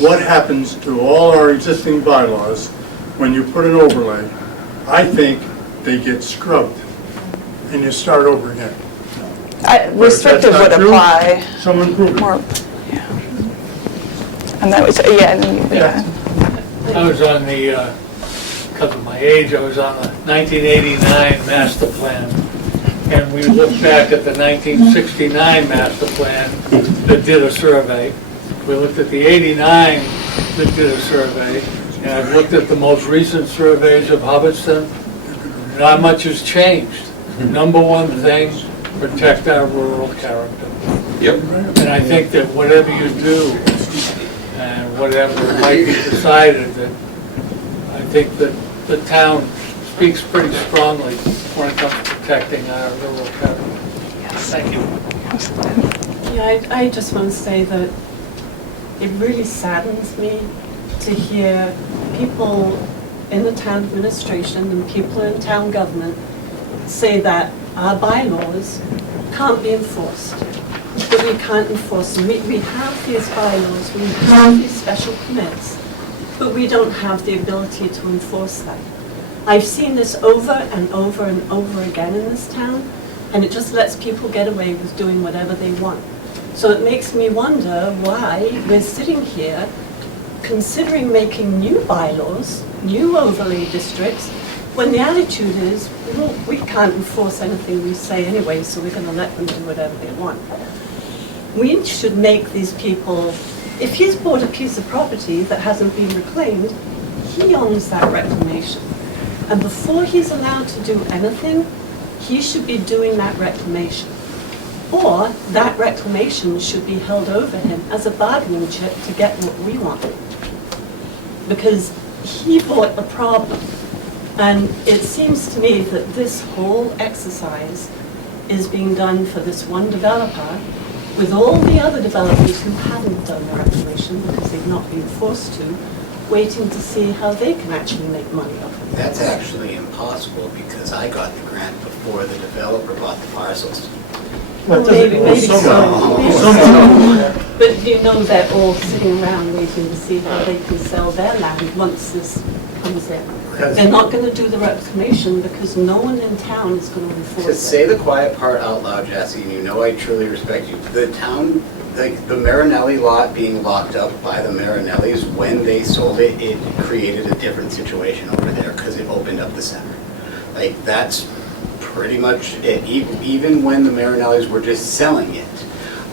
What happens to all our existing bylaws when you put an overlay? I think they get scrubbed and you start over again. Restrictive would apply. Some improvement. More, yeah. And that was, yeah, and then, yeah. I was on the, because of my age, I was on the 1989 master plan. And we looked back at the 1969 master plan that did a survey. We looked at the 89 that did a survey. And I've looked at the most recent surveys of Hubbardston. Not much has changed. Number one thing, protect our rural character. Yep. And I think that whatever you do, and whatever might be decided, that I think that the town speaks pretty strongly when it comes to protecting our rural character. Yes. Thank you. Yeah, I just want to say that it really saddens me to hear people in the town administration and people in town government say that our bylaws can't be enforced, that we can't enforce them. We have these bylaws, we have these special permits, but we don't have the ability to enforce them. I've seen this over and over and over again in this town, and it just lets people get away with doing whatever they want. So it makes me wonder why we're sitting here considering making new bylaws new overlay districts, when the attitude is, well, we can't enforce anything we say anyway, so we're going to let them do whatever they want. We should make these people, if he's bought a piece of property that hasn't been reclaimed, he owns that reclamation. And before he's allowed to do anything, he should be doing that reclamation. Or that reclamation should be held over him as a bargaining chip to get what we want. Because he bought a problem. And it seems to me that this whole exercise is being done for this one developer, with all the other developers who haven't done their reclamation because they've not been forced to, waiting to see how they can actually make money off of it. That's actually impossible because I got the grant before the developer bought the parcels. Well, maybe so. But you know they're all sitting around waiting to see how they can sell their land once this comes in. They're not going to do the reclamation because no one in town is going to enforce it. To say the quiet part out loud, Jesse, and you know I truly respect you, the town, like the Marinelli lot being locked up by the Marinellis, when they sold it, it created a different situation over there because it opened up the center. Like that's pretty much it. Even when the Marinellis were just selling it,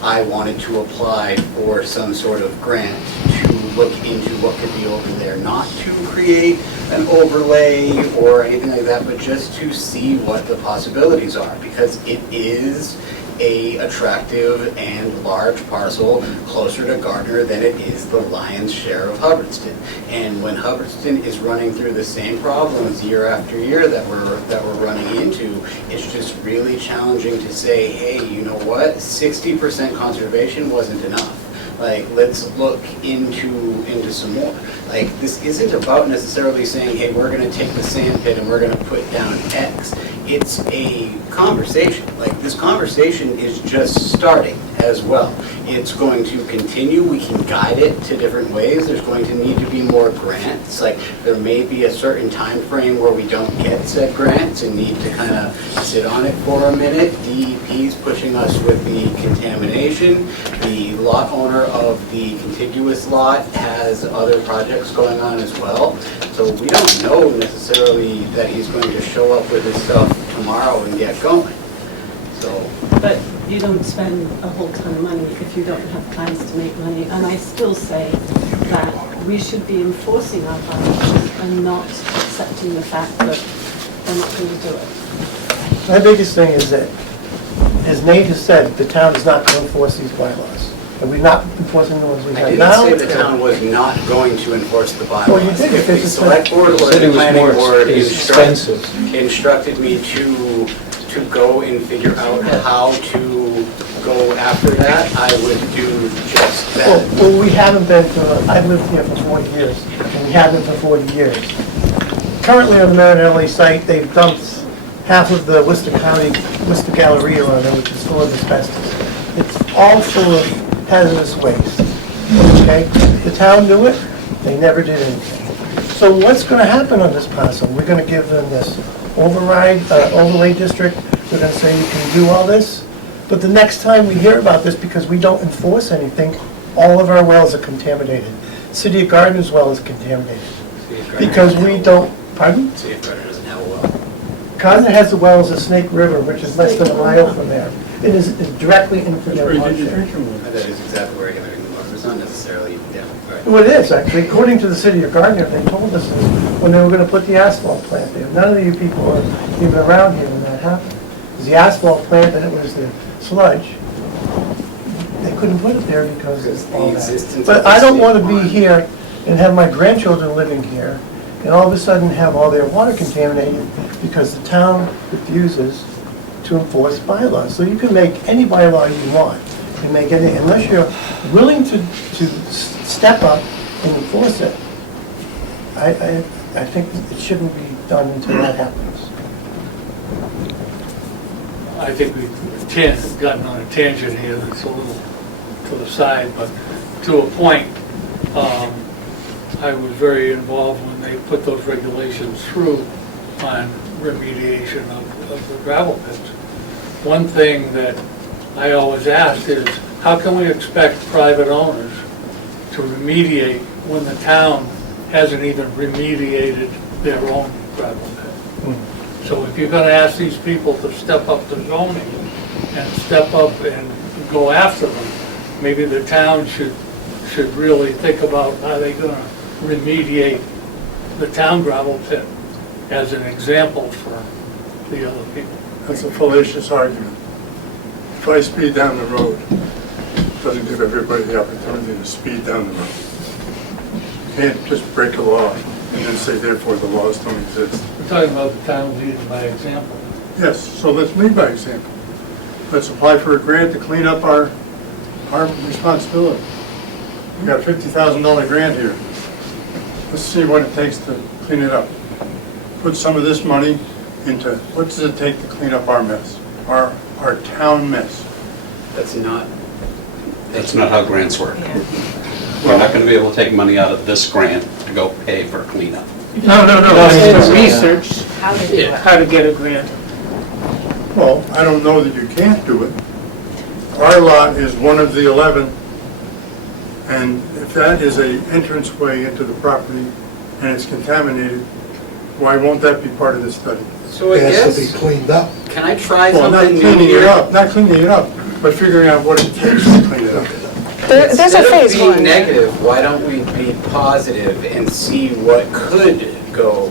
I wanted to apply for some sort of grant to look into what could be over there, not to create an overlay or anything like that, but just to see what the possibilities are, because it is a attractive and large parcel closer to Gardner than it is the lion's share of Hubbardston. And when Hubbardston is running through the same problems year after year that we're running into, it's just really challenging to say, hey, you know what, 60% conservation wasn't enough. Like, let's look into some more. Like, this isn't about necessarily saying, hey, we're going to take the sand pit and we're going to put down X. It's a conversation. Like, this conversation is just starting as well. It's going to continue. We can guide it to different ways. There's going to need to be more grants. Like, there may be a certain time frame where we don't get said grants and need to kind of sit on it for a minute. DEP's pushing us with the contamination. The lot owner of the contiguous lot has other projects going on as well. So we don't know necessarily that he's going to show up with his stuff tomorrow and get going. So, but you don't spend a whole ton of money if you don't have plans to make money. And I still say that we should be enforcing our bylaws and not accepting the fact that they're not going to do it. My biggest thing is that, as Nate has said, the town is not going to enforce these bylaws. Are we not enforcing the ones we have now? I didn't say the town was not going to enforce the bylaws. Well, you did. If the select board or the planning board instructed me to go and figure out how to go after that, I would do just that. Well, we haven't been I've lived here for 40 years, and we haven't for 40 years. Currently on the Marinelli site, they've dumped half of the Worcester Galleria on there, which is full of asbestos. It's all full of hazardous waste, okay? The town knew it, they never did anything. So what's gonna happen on this parcel? We're gonna give them this overlay district, we're gonna say you can do all this, but the next time we hear about this, because we don't enforce anything, all of our wells are contaminated. City of Gardner's well is contaminated. Because we don't, pardon? City of Gardner doesn't have a well. Gardner has the wells of Snake River, which is less than a mile from there. It is directly into their watershed. That is exactly where I get everything from. It's not necessarily, yeah, right. Well, it is, actually. According to the City of Gardner, they told us when they were going to put the asphalt plant there. None of you people were even around here when that happened. Because the asphalt plant, and it was the sludge, they couldn't put it there because of all that. But I don't want to be here and have my grandchildren living here and all of a sudden have all their water contaminated because the town refuses to enforce bylaws. So you can make any bylaw you want. You can make any, unless you're willing to step up and enforce it. I think it shouldn't be done until that happens. I think we've gotten on a tangent here that's a little to the side, but to a point, I was very involved when they put those regulations through on remediation of the gravel pits. One thing that I always asked is, how can we expect private owners to remediate when the town hasn't even remediated their own gravel pit. So if you're gonna ask these people to step up to zoning and step up and go after them, maybe the town should really think about how they're gonna remediate the town gravel pit as an example for the other people. That's a fallacious argument. If I speed down the road, it doesn't give everybody the opportunity to speed down the road. You can't just break a law and then say therefore the laws don't exist. We're talking about the town leading by example. Yes, so let's lead by example. Let's apply for a grant to clean up our responsibility. We got a $50,000 grant here. Let's see what it takes to clean it up. Put some of this money into, what does it take to clean up our mess, our town mess? That's not how grants work. We're not going to be able to take money out of this grant to go pay for cleanup. No, it's research, how to get a grant. Well, I don't know that you can't do it. Our lot is one of the 11, and if that is an entranceway into the property and it's contaminated, why won't that be part of the study? So I It has to guess, be cleaned up. can I try Well, not something new cleaning it here? up, not cleaning it up, but figuring out what it takes to clean it up. There's a Instead of phase being one. Negative, why don't we be positive and see what could go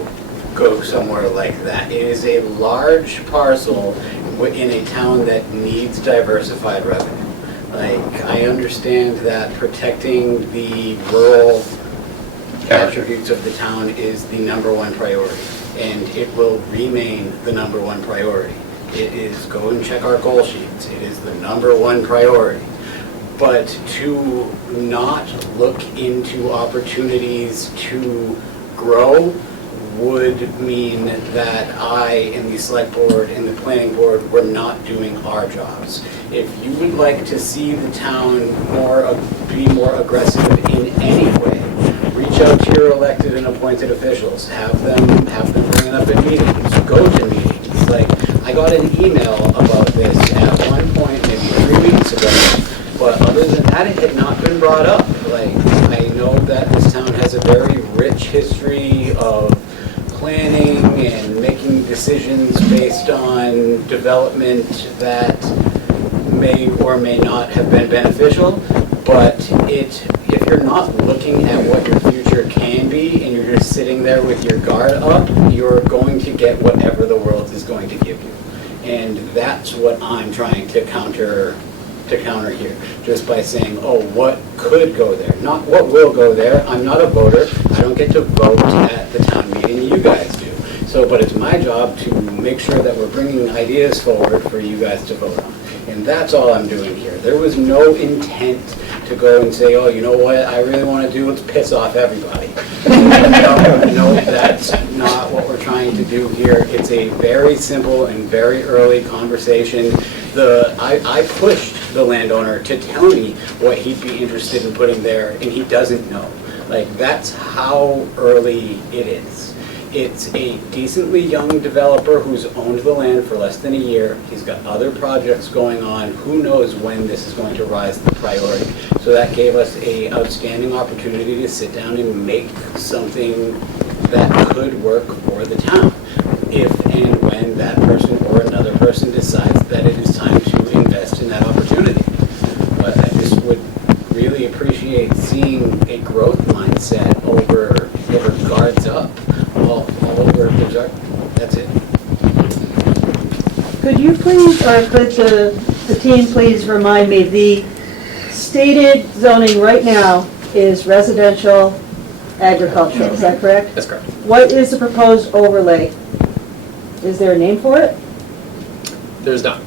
somewhere like that? It is a large parcel in a town that needs diversified revenue. Like, I understand that protecting the rural attributes of the town is the #1 priority, and it will remain the #1 priority. It is, go and check our goal sheets, it is the #1 priority. But to not look into opportunities to grow would mean that I and the select board and the planning board were not doing our jobs. If you would like to see the town be more aggressive in any way, reach out to your elected and appointed officials. Have them bring it up in meetings. Go to meetings. Like, I got an email about this at one point, maybe 3 weeks ago. But other than that, it had not been brought up. Like, I know that this town has a very rich history of planning and making decisions based on development that may or may not have been beneficial. But if you're not looking at what your future can be and you're just sitting there with your guard up, you're going to get whatever the world is going to give you. And that's what I'm trying to counter here, just by saying, oh, what could go there, not what will go there. I'm not a voter. I don't get to vote at the town meeting. You guys do. So, but it's my job to make sure that we're bringing ideas forward for you guys to vote on. And that's all I'm doing here. There was no intent to go and say, oh, you know what I really want to do? Let's piss off everybody. No, that's not what we're trying to do here. It's a very simple and very early conversation. I pushed the landowner to tell me what he'd be interested in putting there, and he doesn't know. Like, that's how early it is. It's a decently young developer who's owned the land for less than a year. He's got other projects going on. Who knows when this is going to rise to priority? So that gave us an outstanding opportunity to sit down and make something that could work for the town. If and when that person or another person decides that it is time to invest in that opportunity. But I just would really appreciate seeing a growth mindset over guards up, all over that's it. Could you please, or could the team please remind me, the stated zoning right now is residential agricultural, is that correct? That's correct. What is the proposed overlay? Is there a name for it? There's not.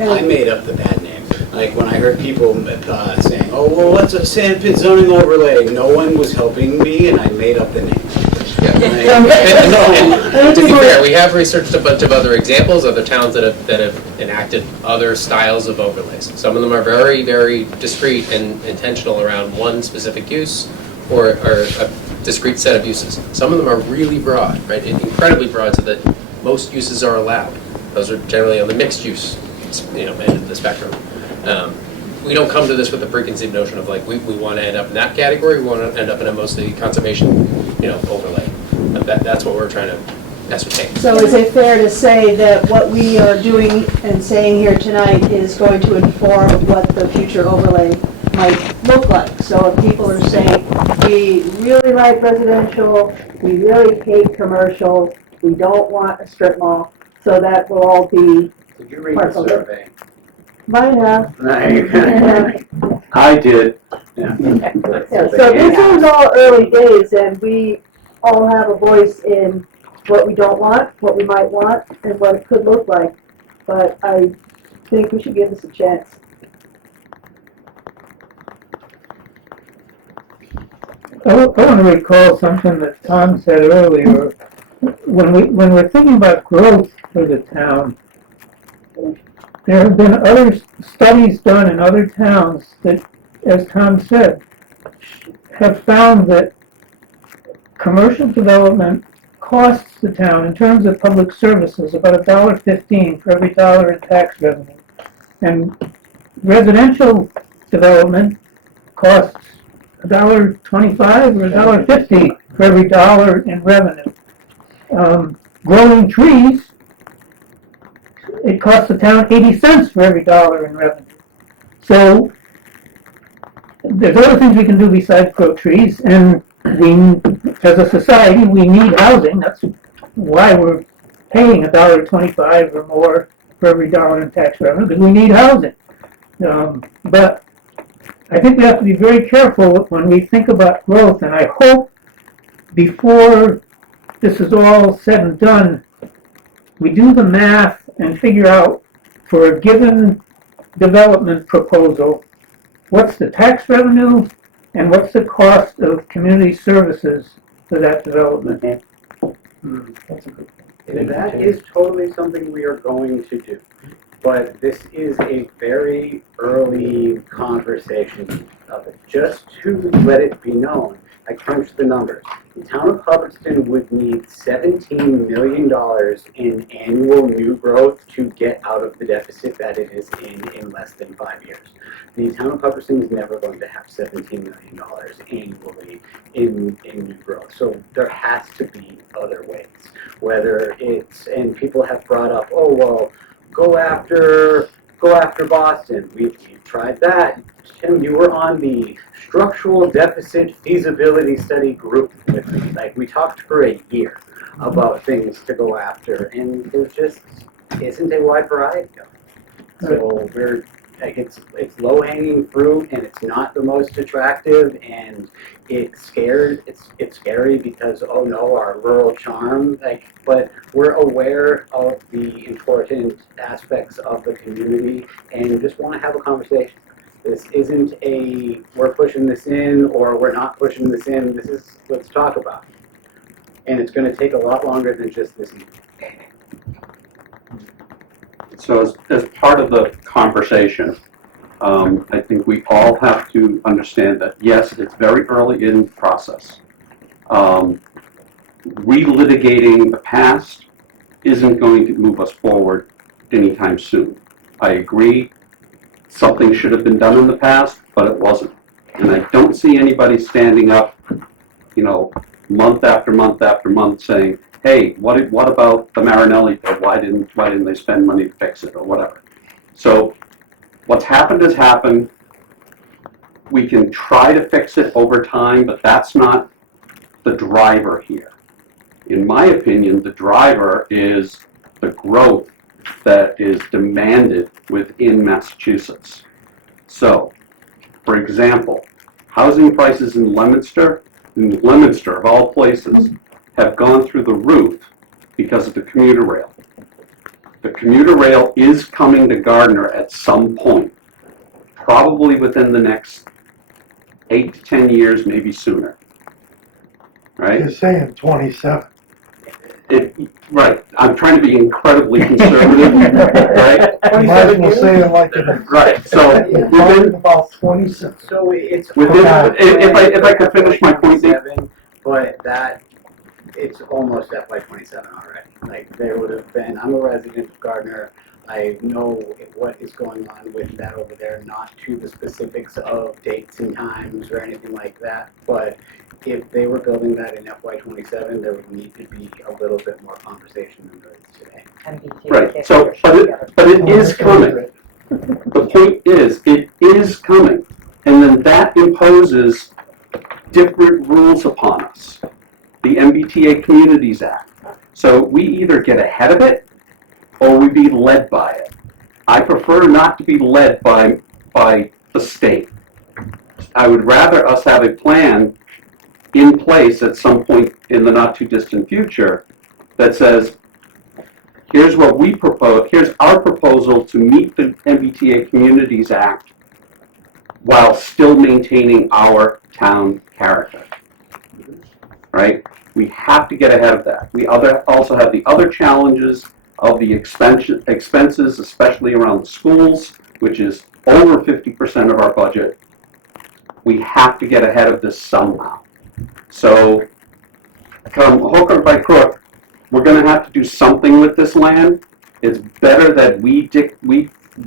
I made up the bad name. Like, when I heard people saying, oh, well, what's a sandpit zoning overlay? No one was helping me, and I made up the name. And to be fair, we have researched a bunch of other examples, other towns that have enacted other styles of overlays. Some of them are very, very discrete and intentional around one specific use or a discrete set of uses. Some of them are really broad, right? Incredibly broad, so that most uses are allowed. Those are generally on the mixed use, end of the spectrum. we don't come to this with a preconceived notion of like, we want to end up in that category, we want to end up in a mostly conservation, overlay. That's what we're trying to ascertain. So is it fair to say that what we are doing and saying here tonight is going to inform what the future overlay might look like? So if people are saying, we really like residential, we really hate commercial, we don't want a strip mall, so that will all be Did you read part the of it. survey? Mine have. I did. Yeah, so this is all early days, and we all have a voice in what we don't want, what we might want, and what it could look like. But I think we should give this a chance. I want to recall something that Tom said earlier. When we're thinking about growth for the town, there have been other studies done in other towns that, as Tom said, have found that commercial development costs the town, in terms of public services, about $1.15 for every dollar in tax revenue. And residential development costs $1.25 or $1.50 for every dollar in revenue. Growing trees, it costs the town 80 cents for every dollar in revenue. So there's other things we can do besides grow trees, and we, as a society, we need housing. That's why we're paying $1.25 or more for every dollar in tax revenue, because we need housing. But I think we have to be very careful when we think about growth, and I hope before this is all said and done, we do the math and figure out for a given development proposal, what's the tax revenue and what's the cost of community services for that development. That's a good point. That is totally something we are going to do. But this is a very early conversation of it. Just to let it be known, I crunched the numbers. The town of Hubbardston would need $17 million in annual new growth to get out of the deficit that it is in less than 5 years. The town of Hubbardston is never going to have $17 million annually in new growth. So there has to be other ways. Whether it's, and people have brought up, oh, well, go after Boston. We've tried that. Tim, you were on the structural deficit feasibility study group with me. Like, we talked for a year about things to go after, and there just isn't a wide variety of them. So we're like, it's low-hanging fruit, and it's not the most attractive, and it's scary because, oh no, our rural charm, but we're aware of the important aspects of the community and just want to have a conversation. This isn't a, we're pushing this in or we're not pushing this in. This is, let's talk about it. And it's going to take a lot longer than just this evening. So as part of the conversation, I think we all have to understand that, yes, it's very early in the process. Relitigating the past isn't going to move us forward anytime soon. I agree, something should have been done in the past, but it wasn't. And I don't see anybody standing up, month after month after month saying, hey, what about the Marinelli bill? Why didn't they spend money to fix it or whatever? So what's happened has happened. We can try to fix it over time, but that's not the driver here. In my opinion, the driver is the growth that is demanded within Massachusetts. So, for example, housing prices in Leominster of all places, have gone through the roof because of the commuter rail. The commuter rail is coming to Gardner at some point, probably within the next 8 to 10 years, maybe sooner. Right? You're saying 27. Right. I'm trying to be incredibly conservative. Right? Might as well say it like it is. Right. So within about 27. So it's within, if I could finish my point, but that it's almost FY27 already. Like there would have been. I'm a resident of Gardner. I know what is going on with that over there, not to the specifics of dates and times or anything like that, but if they were building that in FY27, there would need to be a little bit more conversation than there is today. Right, so, but it is coming. The point is, it is coming, and then that imposes different rules upon us. The MBTA Communities Act. So we either get ahead of it, or we be led by it. I prefer not to be led by the state. I would rather us have a plan in place at some point in the not too distant future that says, here's what we propose, here's our proposal to meet the MBTA Communities Act while still maintaining our town character. Right? We have to get ahead of that. We also have the other challenges of the expenses, especially around the schools, which is over 50% of our budget. We have to get ahead of this somehow. So, come hook or by crook, we're going to have to do something with this land. It's better that we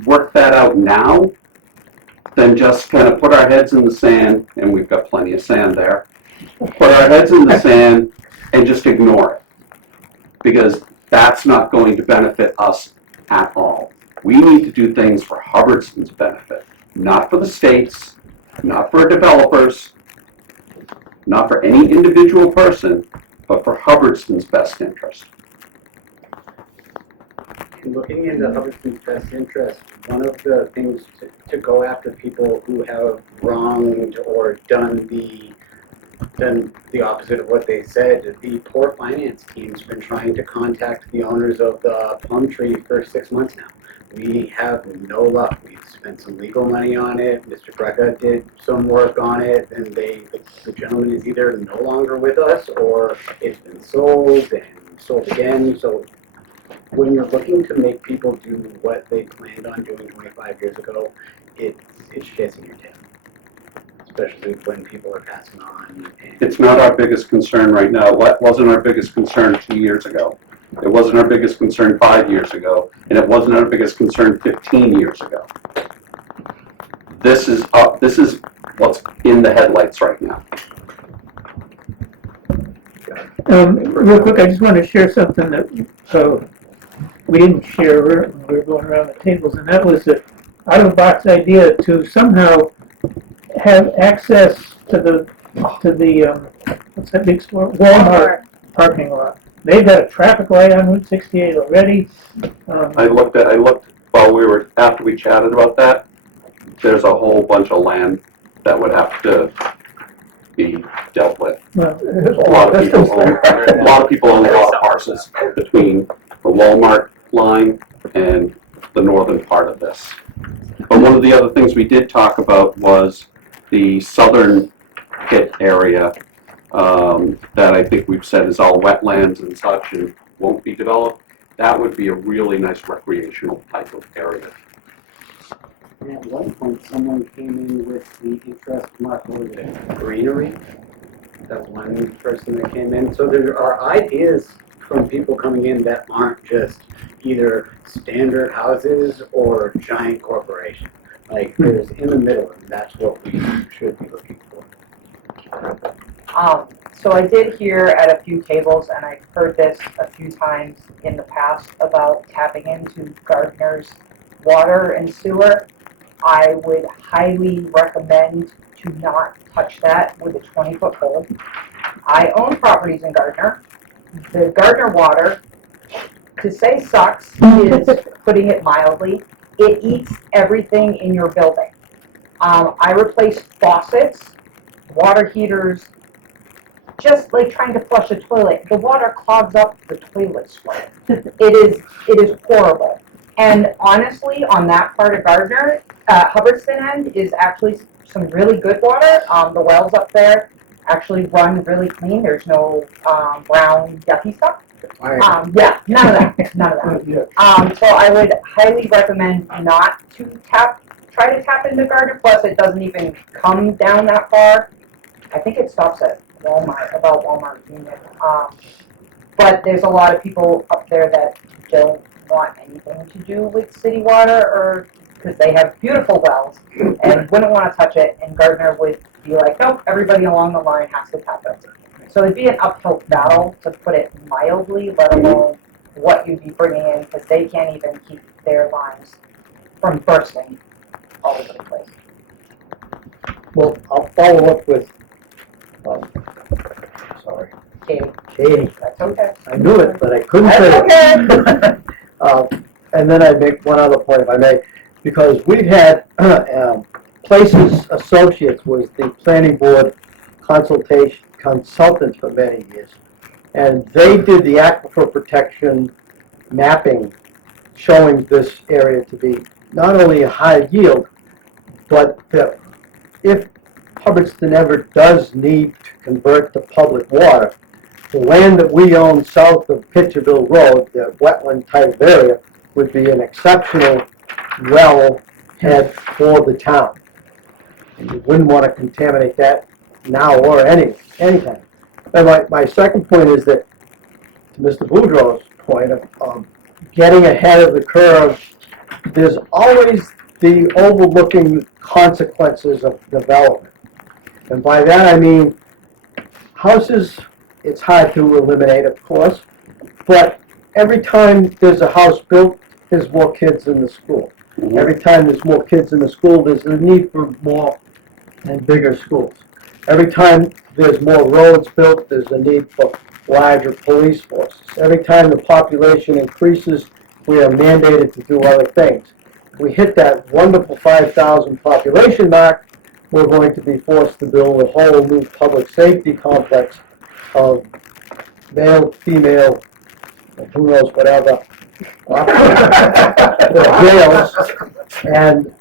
work that out now than just kind of put our heads in the sand, and we've got plenty of sand there, put our heads in the sand and just ignore it. Because that's not going to benefit us at all. We need to do things for Hubbardston's benefit, not for the state's, not for developers, not for any individual person, but for Hubbardston's best interest. Looking into Hubbardston's best interest, one of the things to go after people who have wronged or done the opposite of what they said, the Port Finance team's been trying to contact the owners of the Plumtree for 6 months now. We have no luck. We've spent some legal money on it. Mr. Greca did some work on it, and the gentleman is either no longer with us or it's been sold and sold again. So when you're looking to make people do what they planned on doing 25 years ago, it's chasing your tail, especially when people are passing on. It's not our biggest concern right now. What wasn't our biggest concern 2 years ago? It wasn't our biggest concern 5 years ago, and it wasn't our biggest concern 15 years ago. This is what's in the headlights right now. Real quick, I just want to share something that we didn't share when we were going around the tables, and that was the out-of-the-box idea to somehow have access to the what's that big store? Walmart parking lot. They've got a traffic light on Route 68 already. I looked after we chatted about that. There's a whole bunch of land that would have to be dealt with. Well, a lot of people own a lot of parcels between the Walmart line and the northern part of this. But one of the other things we did talk about was the southern pit area that I think we've said is all wetlands and such and won't be developed. That would be a really nice recreational type of area. And at one point, someone came in with the interest mark over the greenery. That one person that came in. So there are ideas from people coming in that aren't just either standard houses or giant corporations. Like there's in the middle, and that's what we should be looking for. So I did hear at a few tables, and I've heard this a few times in the past about tapping into Gardner's water and sewer. I would highly recommend to not touch that with a 20-foot pole. I own properties in Gardner. The Gardner water, to say sucks, is putting it mildly. It eats everything in your building. I replaced faucets, water heaters, just like trying to flush a toilet. The water clogs up the toilet sweat. It is horrible. And honestly, on that part of Gardner, Hubbardston end is actually some really good water. The wells up there actually run really clean. There's no brown, yucky stuff. Yeah, none of that. So I would highly recommend not to try to tap into Gardner. Plus, it doesn't even come down that far. I think it stops at Walmart, about Walmart Union. But there's a lot of people up there that don't want anything to do with city water, or because they have beautiful wells and wouldn't want to touch it, and Gardner would be like, nope, everybody along the line has to tap it. So it'd be an uphill battle, to put it mildly, let alone what you'd be bringing in, because they can't even keep their lines from bursting all over the place. Well, I'll follow up with, sorry, Katie. That's okay. I knew it, but I couldn't say That's it. And then I'd make one other point, if I may, because we've had Places Associates was the planning board consultant for many years, and they did the aquifer protection mapping, showing this area to be not only a high yield, but that if Hubbardston ever does need to convert to public water, the land that we own south of Pitcherville Road, the wetland type of area, would be an exceptional well head for the town. And you wouldn't want to contaminate that now or anytime. And my second point is that, to Mr. Boudreau's point of getting ahead of the curve, there's always the overlooking consequences of development. And by that I mean, houses, it's hard to eliminate, of course, but every time there's a house built, there's more kids in the school. Every time there's more kids in the school, there's a need for more and bigger schools. Every time there's more roads built, there's a need for larger police forces. Every time the population increases, we are mandated to do other things. If we hit that wonderful 5,000 population mark, we're going to be forced to build a whole new public safety complex of male, female, and who knows whatever, jails, and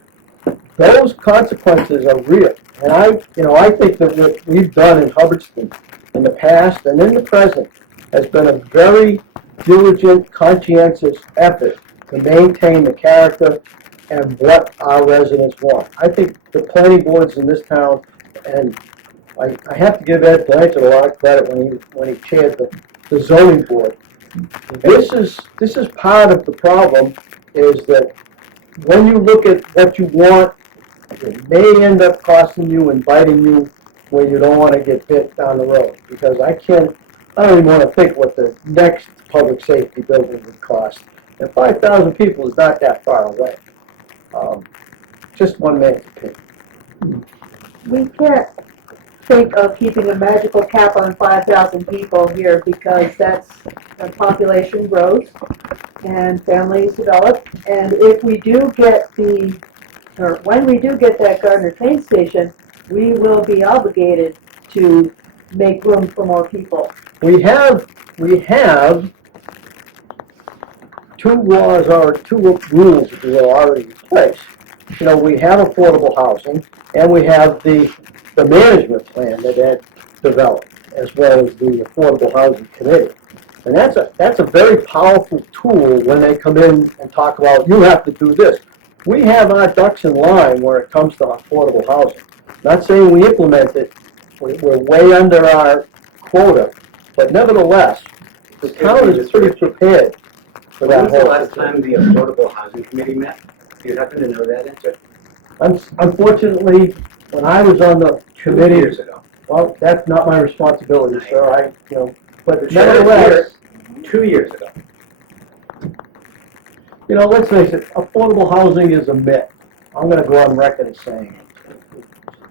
those consequences are real. And I think that what we've done in Hubbardston in the past and in the present has been a very diligent, conscientious effort to maintain the character and what our residents want. I think the planning boards in this town, and I have to give Ed Blanchard a lot of credit when he chaired the zoning board. This is part of the problem, is that when you look at what you want, it may end up costing you and biting you where you don't want to get bit down the road. Because I don't even want to think what the next public safety building would cost. And 5,000 people is not that far away. Just one man's opinion. We can't think of keeping a magical cap on 5,000 people here, because that's when population grows and families develop. And if we do get when we do get that Gardner train station, we will be obligated to make room for more people. We have two laws or two rules, if you will, already in place. You know, we have affordable housing, and we have the management plan that Ed developed, as well as the Affordable Housing Committee. And that's a very powerful tool when they come in and talk about, you have to do this. We have our ducks in line where it comes to affordable housing. Not saying we implement it, we're way under our quota, but nevertheless, the town is pretty prepared for that When was the whole last situation. time the Affordable Housing Committee met? Do you happen to know that answer? Unfortunately, when I was on the committee. 2 years ago. Well, that's not my responsibility, sir, but The nevertheless, 2 years ago. let's face it, affordable housing is a myth. I'm gonna go on record as saying it.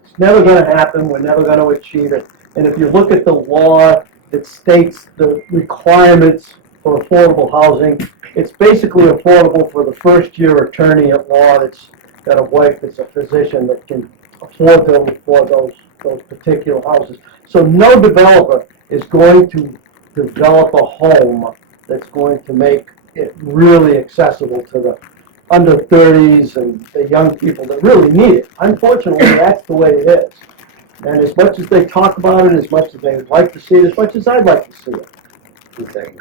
It's never gonna happen, we're never gonna achieve it. And if you look at the law that states the requirements for affordable housing, it's basically affordable for the first-year attorney at law that's got a wife that's a physician that can afford those particular houses. So no developer is going to develop a home that's going to make it really accessible to the under 30s and the young people that really need it. Unfortunately, that's the way it is. And as much as they talk about it, as much as they would like to see it, as much as I'd like to see it,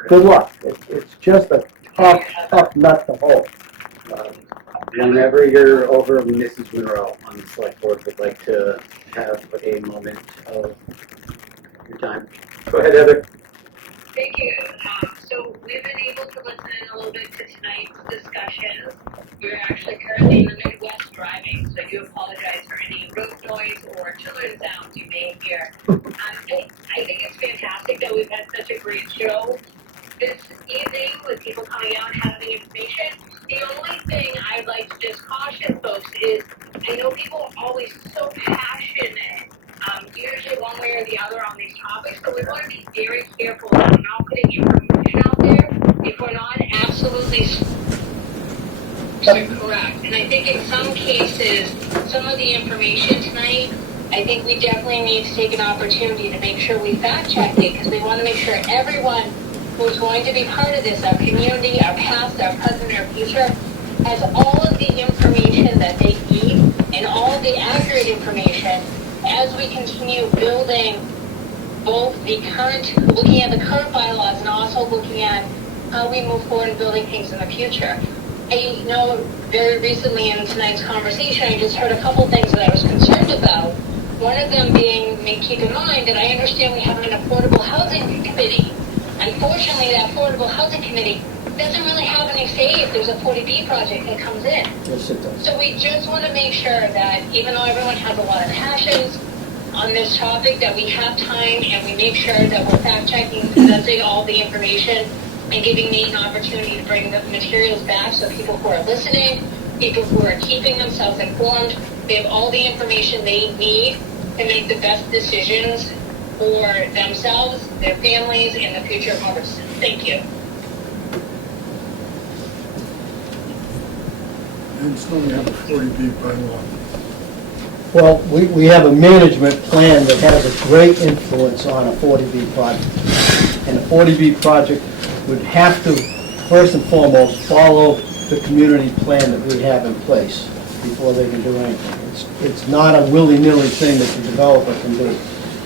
good luck. It's just a tough nut to hold. Whenever you're over, Mrs. Monroe on the select board would like to have a moment of your time. Go ahead, Heather. Thank you. So we've been able to listen a little bit to tonight's particular sounds you may hear. I think it's fantastic that we've had such a great show this evening with people coming out and having information. The only thing I'd like to just caution folks is, I know people are always so passionate, usually one way or the other on these topics, but we want to be very careful that we're not putting information out there if we're not absolutely correct. And I think in some cases, some of the information tonight, I think we definitely need to take an opportunity to make sure we fact check it, because we want to make sure everyone who's going to be part of this, our community, our past, our present, our future, has all of the information that they need and all of the accurate information as we continue building both the current, looking at the current bylaws and also looking at how we move forward and building things in the future. I know very recently in tonight's conversation, I just heard a couple things that I was concerned about. One of them being, keep in mind that I understand we have an affordable housing committee. Unfortunately, that affordable housing committee doesn't really have any say if there's a 40B project that comes in. Yes, it does. So we just want to make sure that even though everyone has a lot of passions on this topic, that we have time and we make sure that we're fact checking, presenting all the information, and giving me an opportunity to bring the materials back so people who are listening, people who are keeping themselves informed, they have all the information they need to make the best decisions for themselves, their families, and the future of Hubbardston. Thank you. And so we have a 40B bylaw. Well, we have a management plan that has a great influence on a 40B project. And a 40B project would have to, first and foremost, follow the community plan that we have in place before they can do anything. It's not a willy-nilly thing that the developer can do.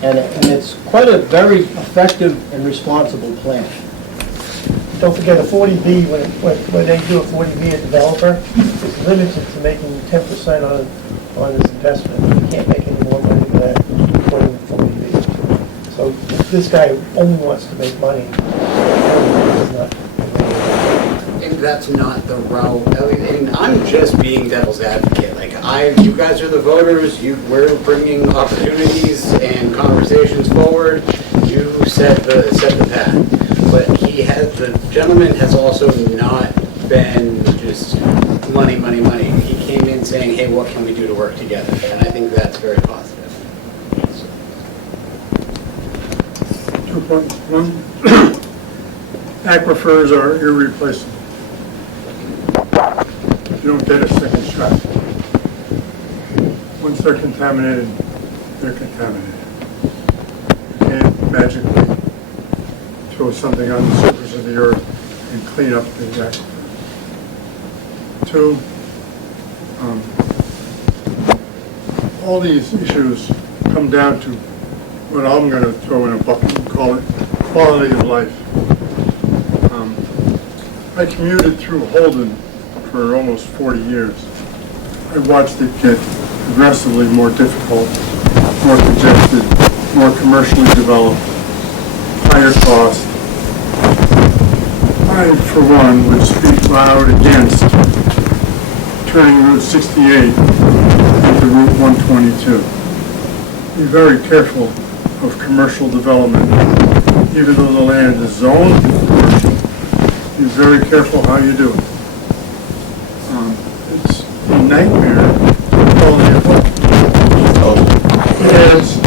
And it's quite a very effective and responsible plan. Don't forget, a 40B, when they do a 40B, a developer is limited to making 10% on his investment. He can't make any more money than that according to 40B. So this guy only wants to make money. And that's not the route, and I'm just being devil's advocate. Like, you guys are the voters, we're bringing opportunities and conversations forward. You set the path. But the gentleman has also not been just money. He came in saying, hey, what can we do to work together? And I think that's very positive. 2 points. One, aquifers are irreplaceable. You don't get a second shot. Once they're contaminated, they're contaminated. You can't magically throw something on the surface of the earth and clean up the aquifer. 2, all these issues come down to what I'm going to throw in a bucket and call it quality of life. I commuted through Holden for almost 40 years. I watched it get progressively more difficult, more congested, more commercially developed, higher cost. I, for one, would speak loud against turning Route 68 into Route 122. Be very careful of commercial development, even though the land is zoned commercial. Be very careful how you do it. It's a nightmare for quality of life. It's an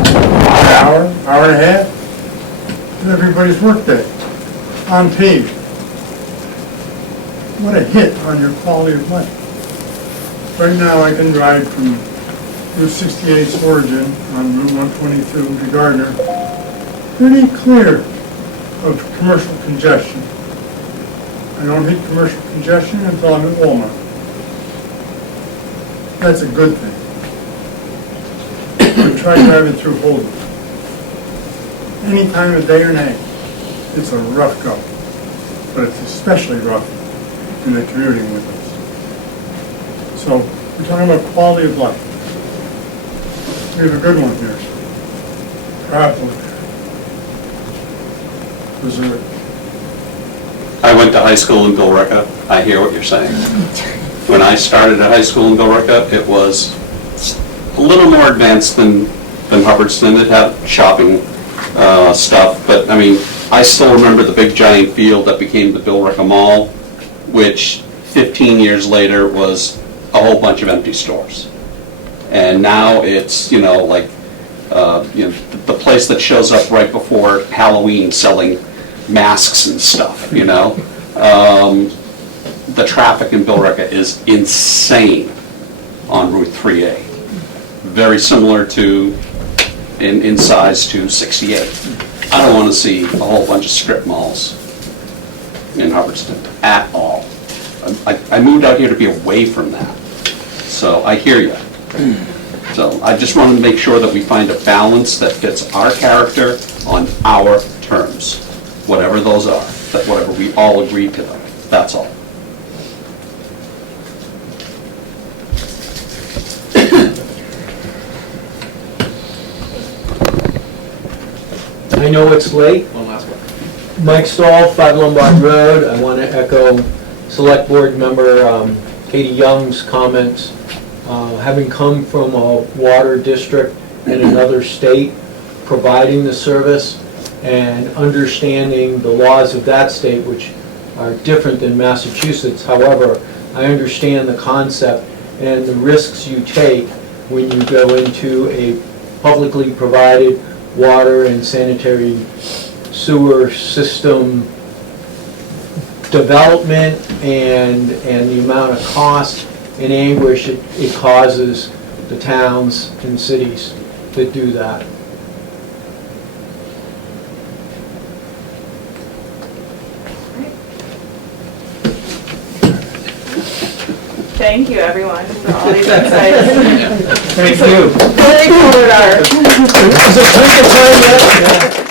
hour and a half of everybody's workday on paved. What a hit on your quality of life. Right now I can ride from Route 68's origin on Route 122 to Gardner, pretty clear of commercial congestion. I don't hit commercial congestion until I'm at Walmart. That's a good thing. Try driving through Holden. Any time of day or night, it's a rough go. But it's especially rough in the commuting with us. So, we're talking about quality of life. We have a good one here. Grappling. Reserve. I went to high school in Billerica. I hear what you're saying. When I started at high school in Billerica, it was a little more advanced than in Hubbardston. It had shopping stuff, but I mean, I still remember the big giant field that became the Billerica Mall, which 15 years later was a whole bunch of empty stores. And now it's, like, the place that shows up right before Halloween selling masks and stuff, The traffic in Billerica is insane on Route 3A. Very similar to, in size to 68. I don't want to see a whole bunch of strip malls in Hubbardston at all. I moved out here to be away from that. So I hear you. So I just want to make sure that we find a balance that fits our character on our terms, whatever those are, that whatever we all agree to them. That's all. I know it's late. One last one. Mike Stahl, 5 Lombard Road. I want to echo Select Board Member Katie Young's comments. Having come from a water district in another state, providing the service and understanding the laws of that state, which are different than Massachusetts. However, I understand the concept and the risks you take when you go into a publicly provided water and sanitary sewer system development and the amount of cost and anguish it causes the towns and cities that do that. Thank you, everyone, for all these insights. Thank you. Very colored art. Is it drink of time yet?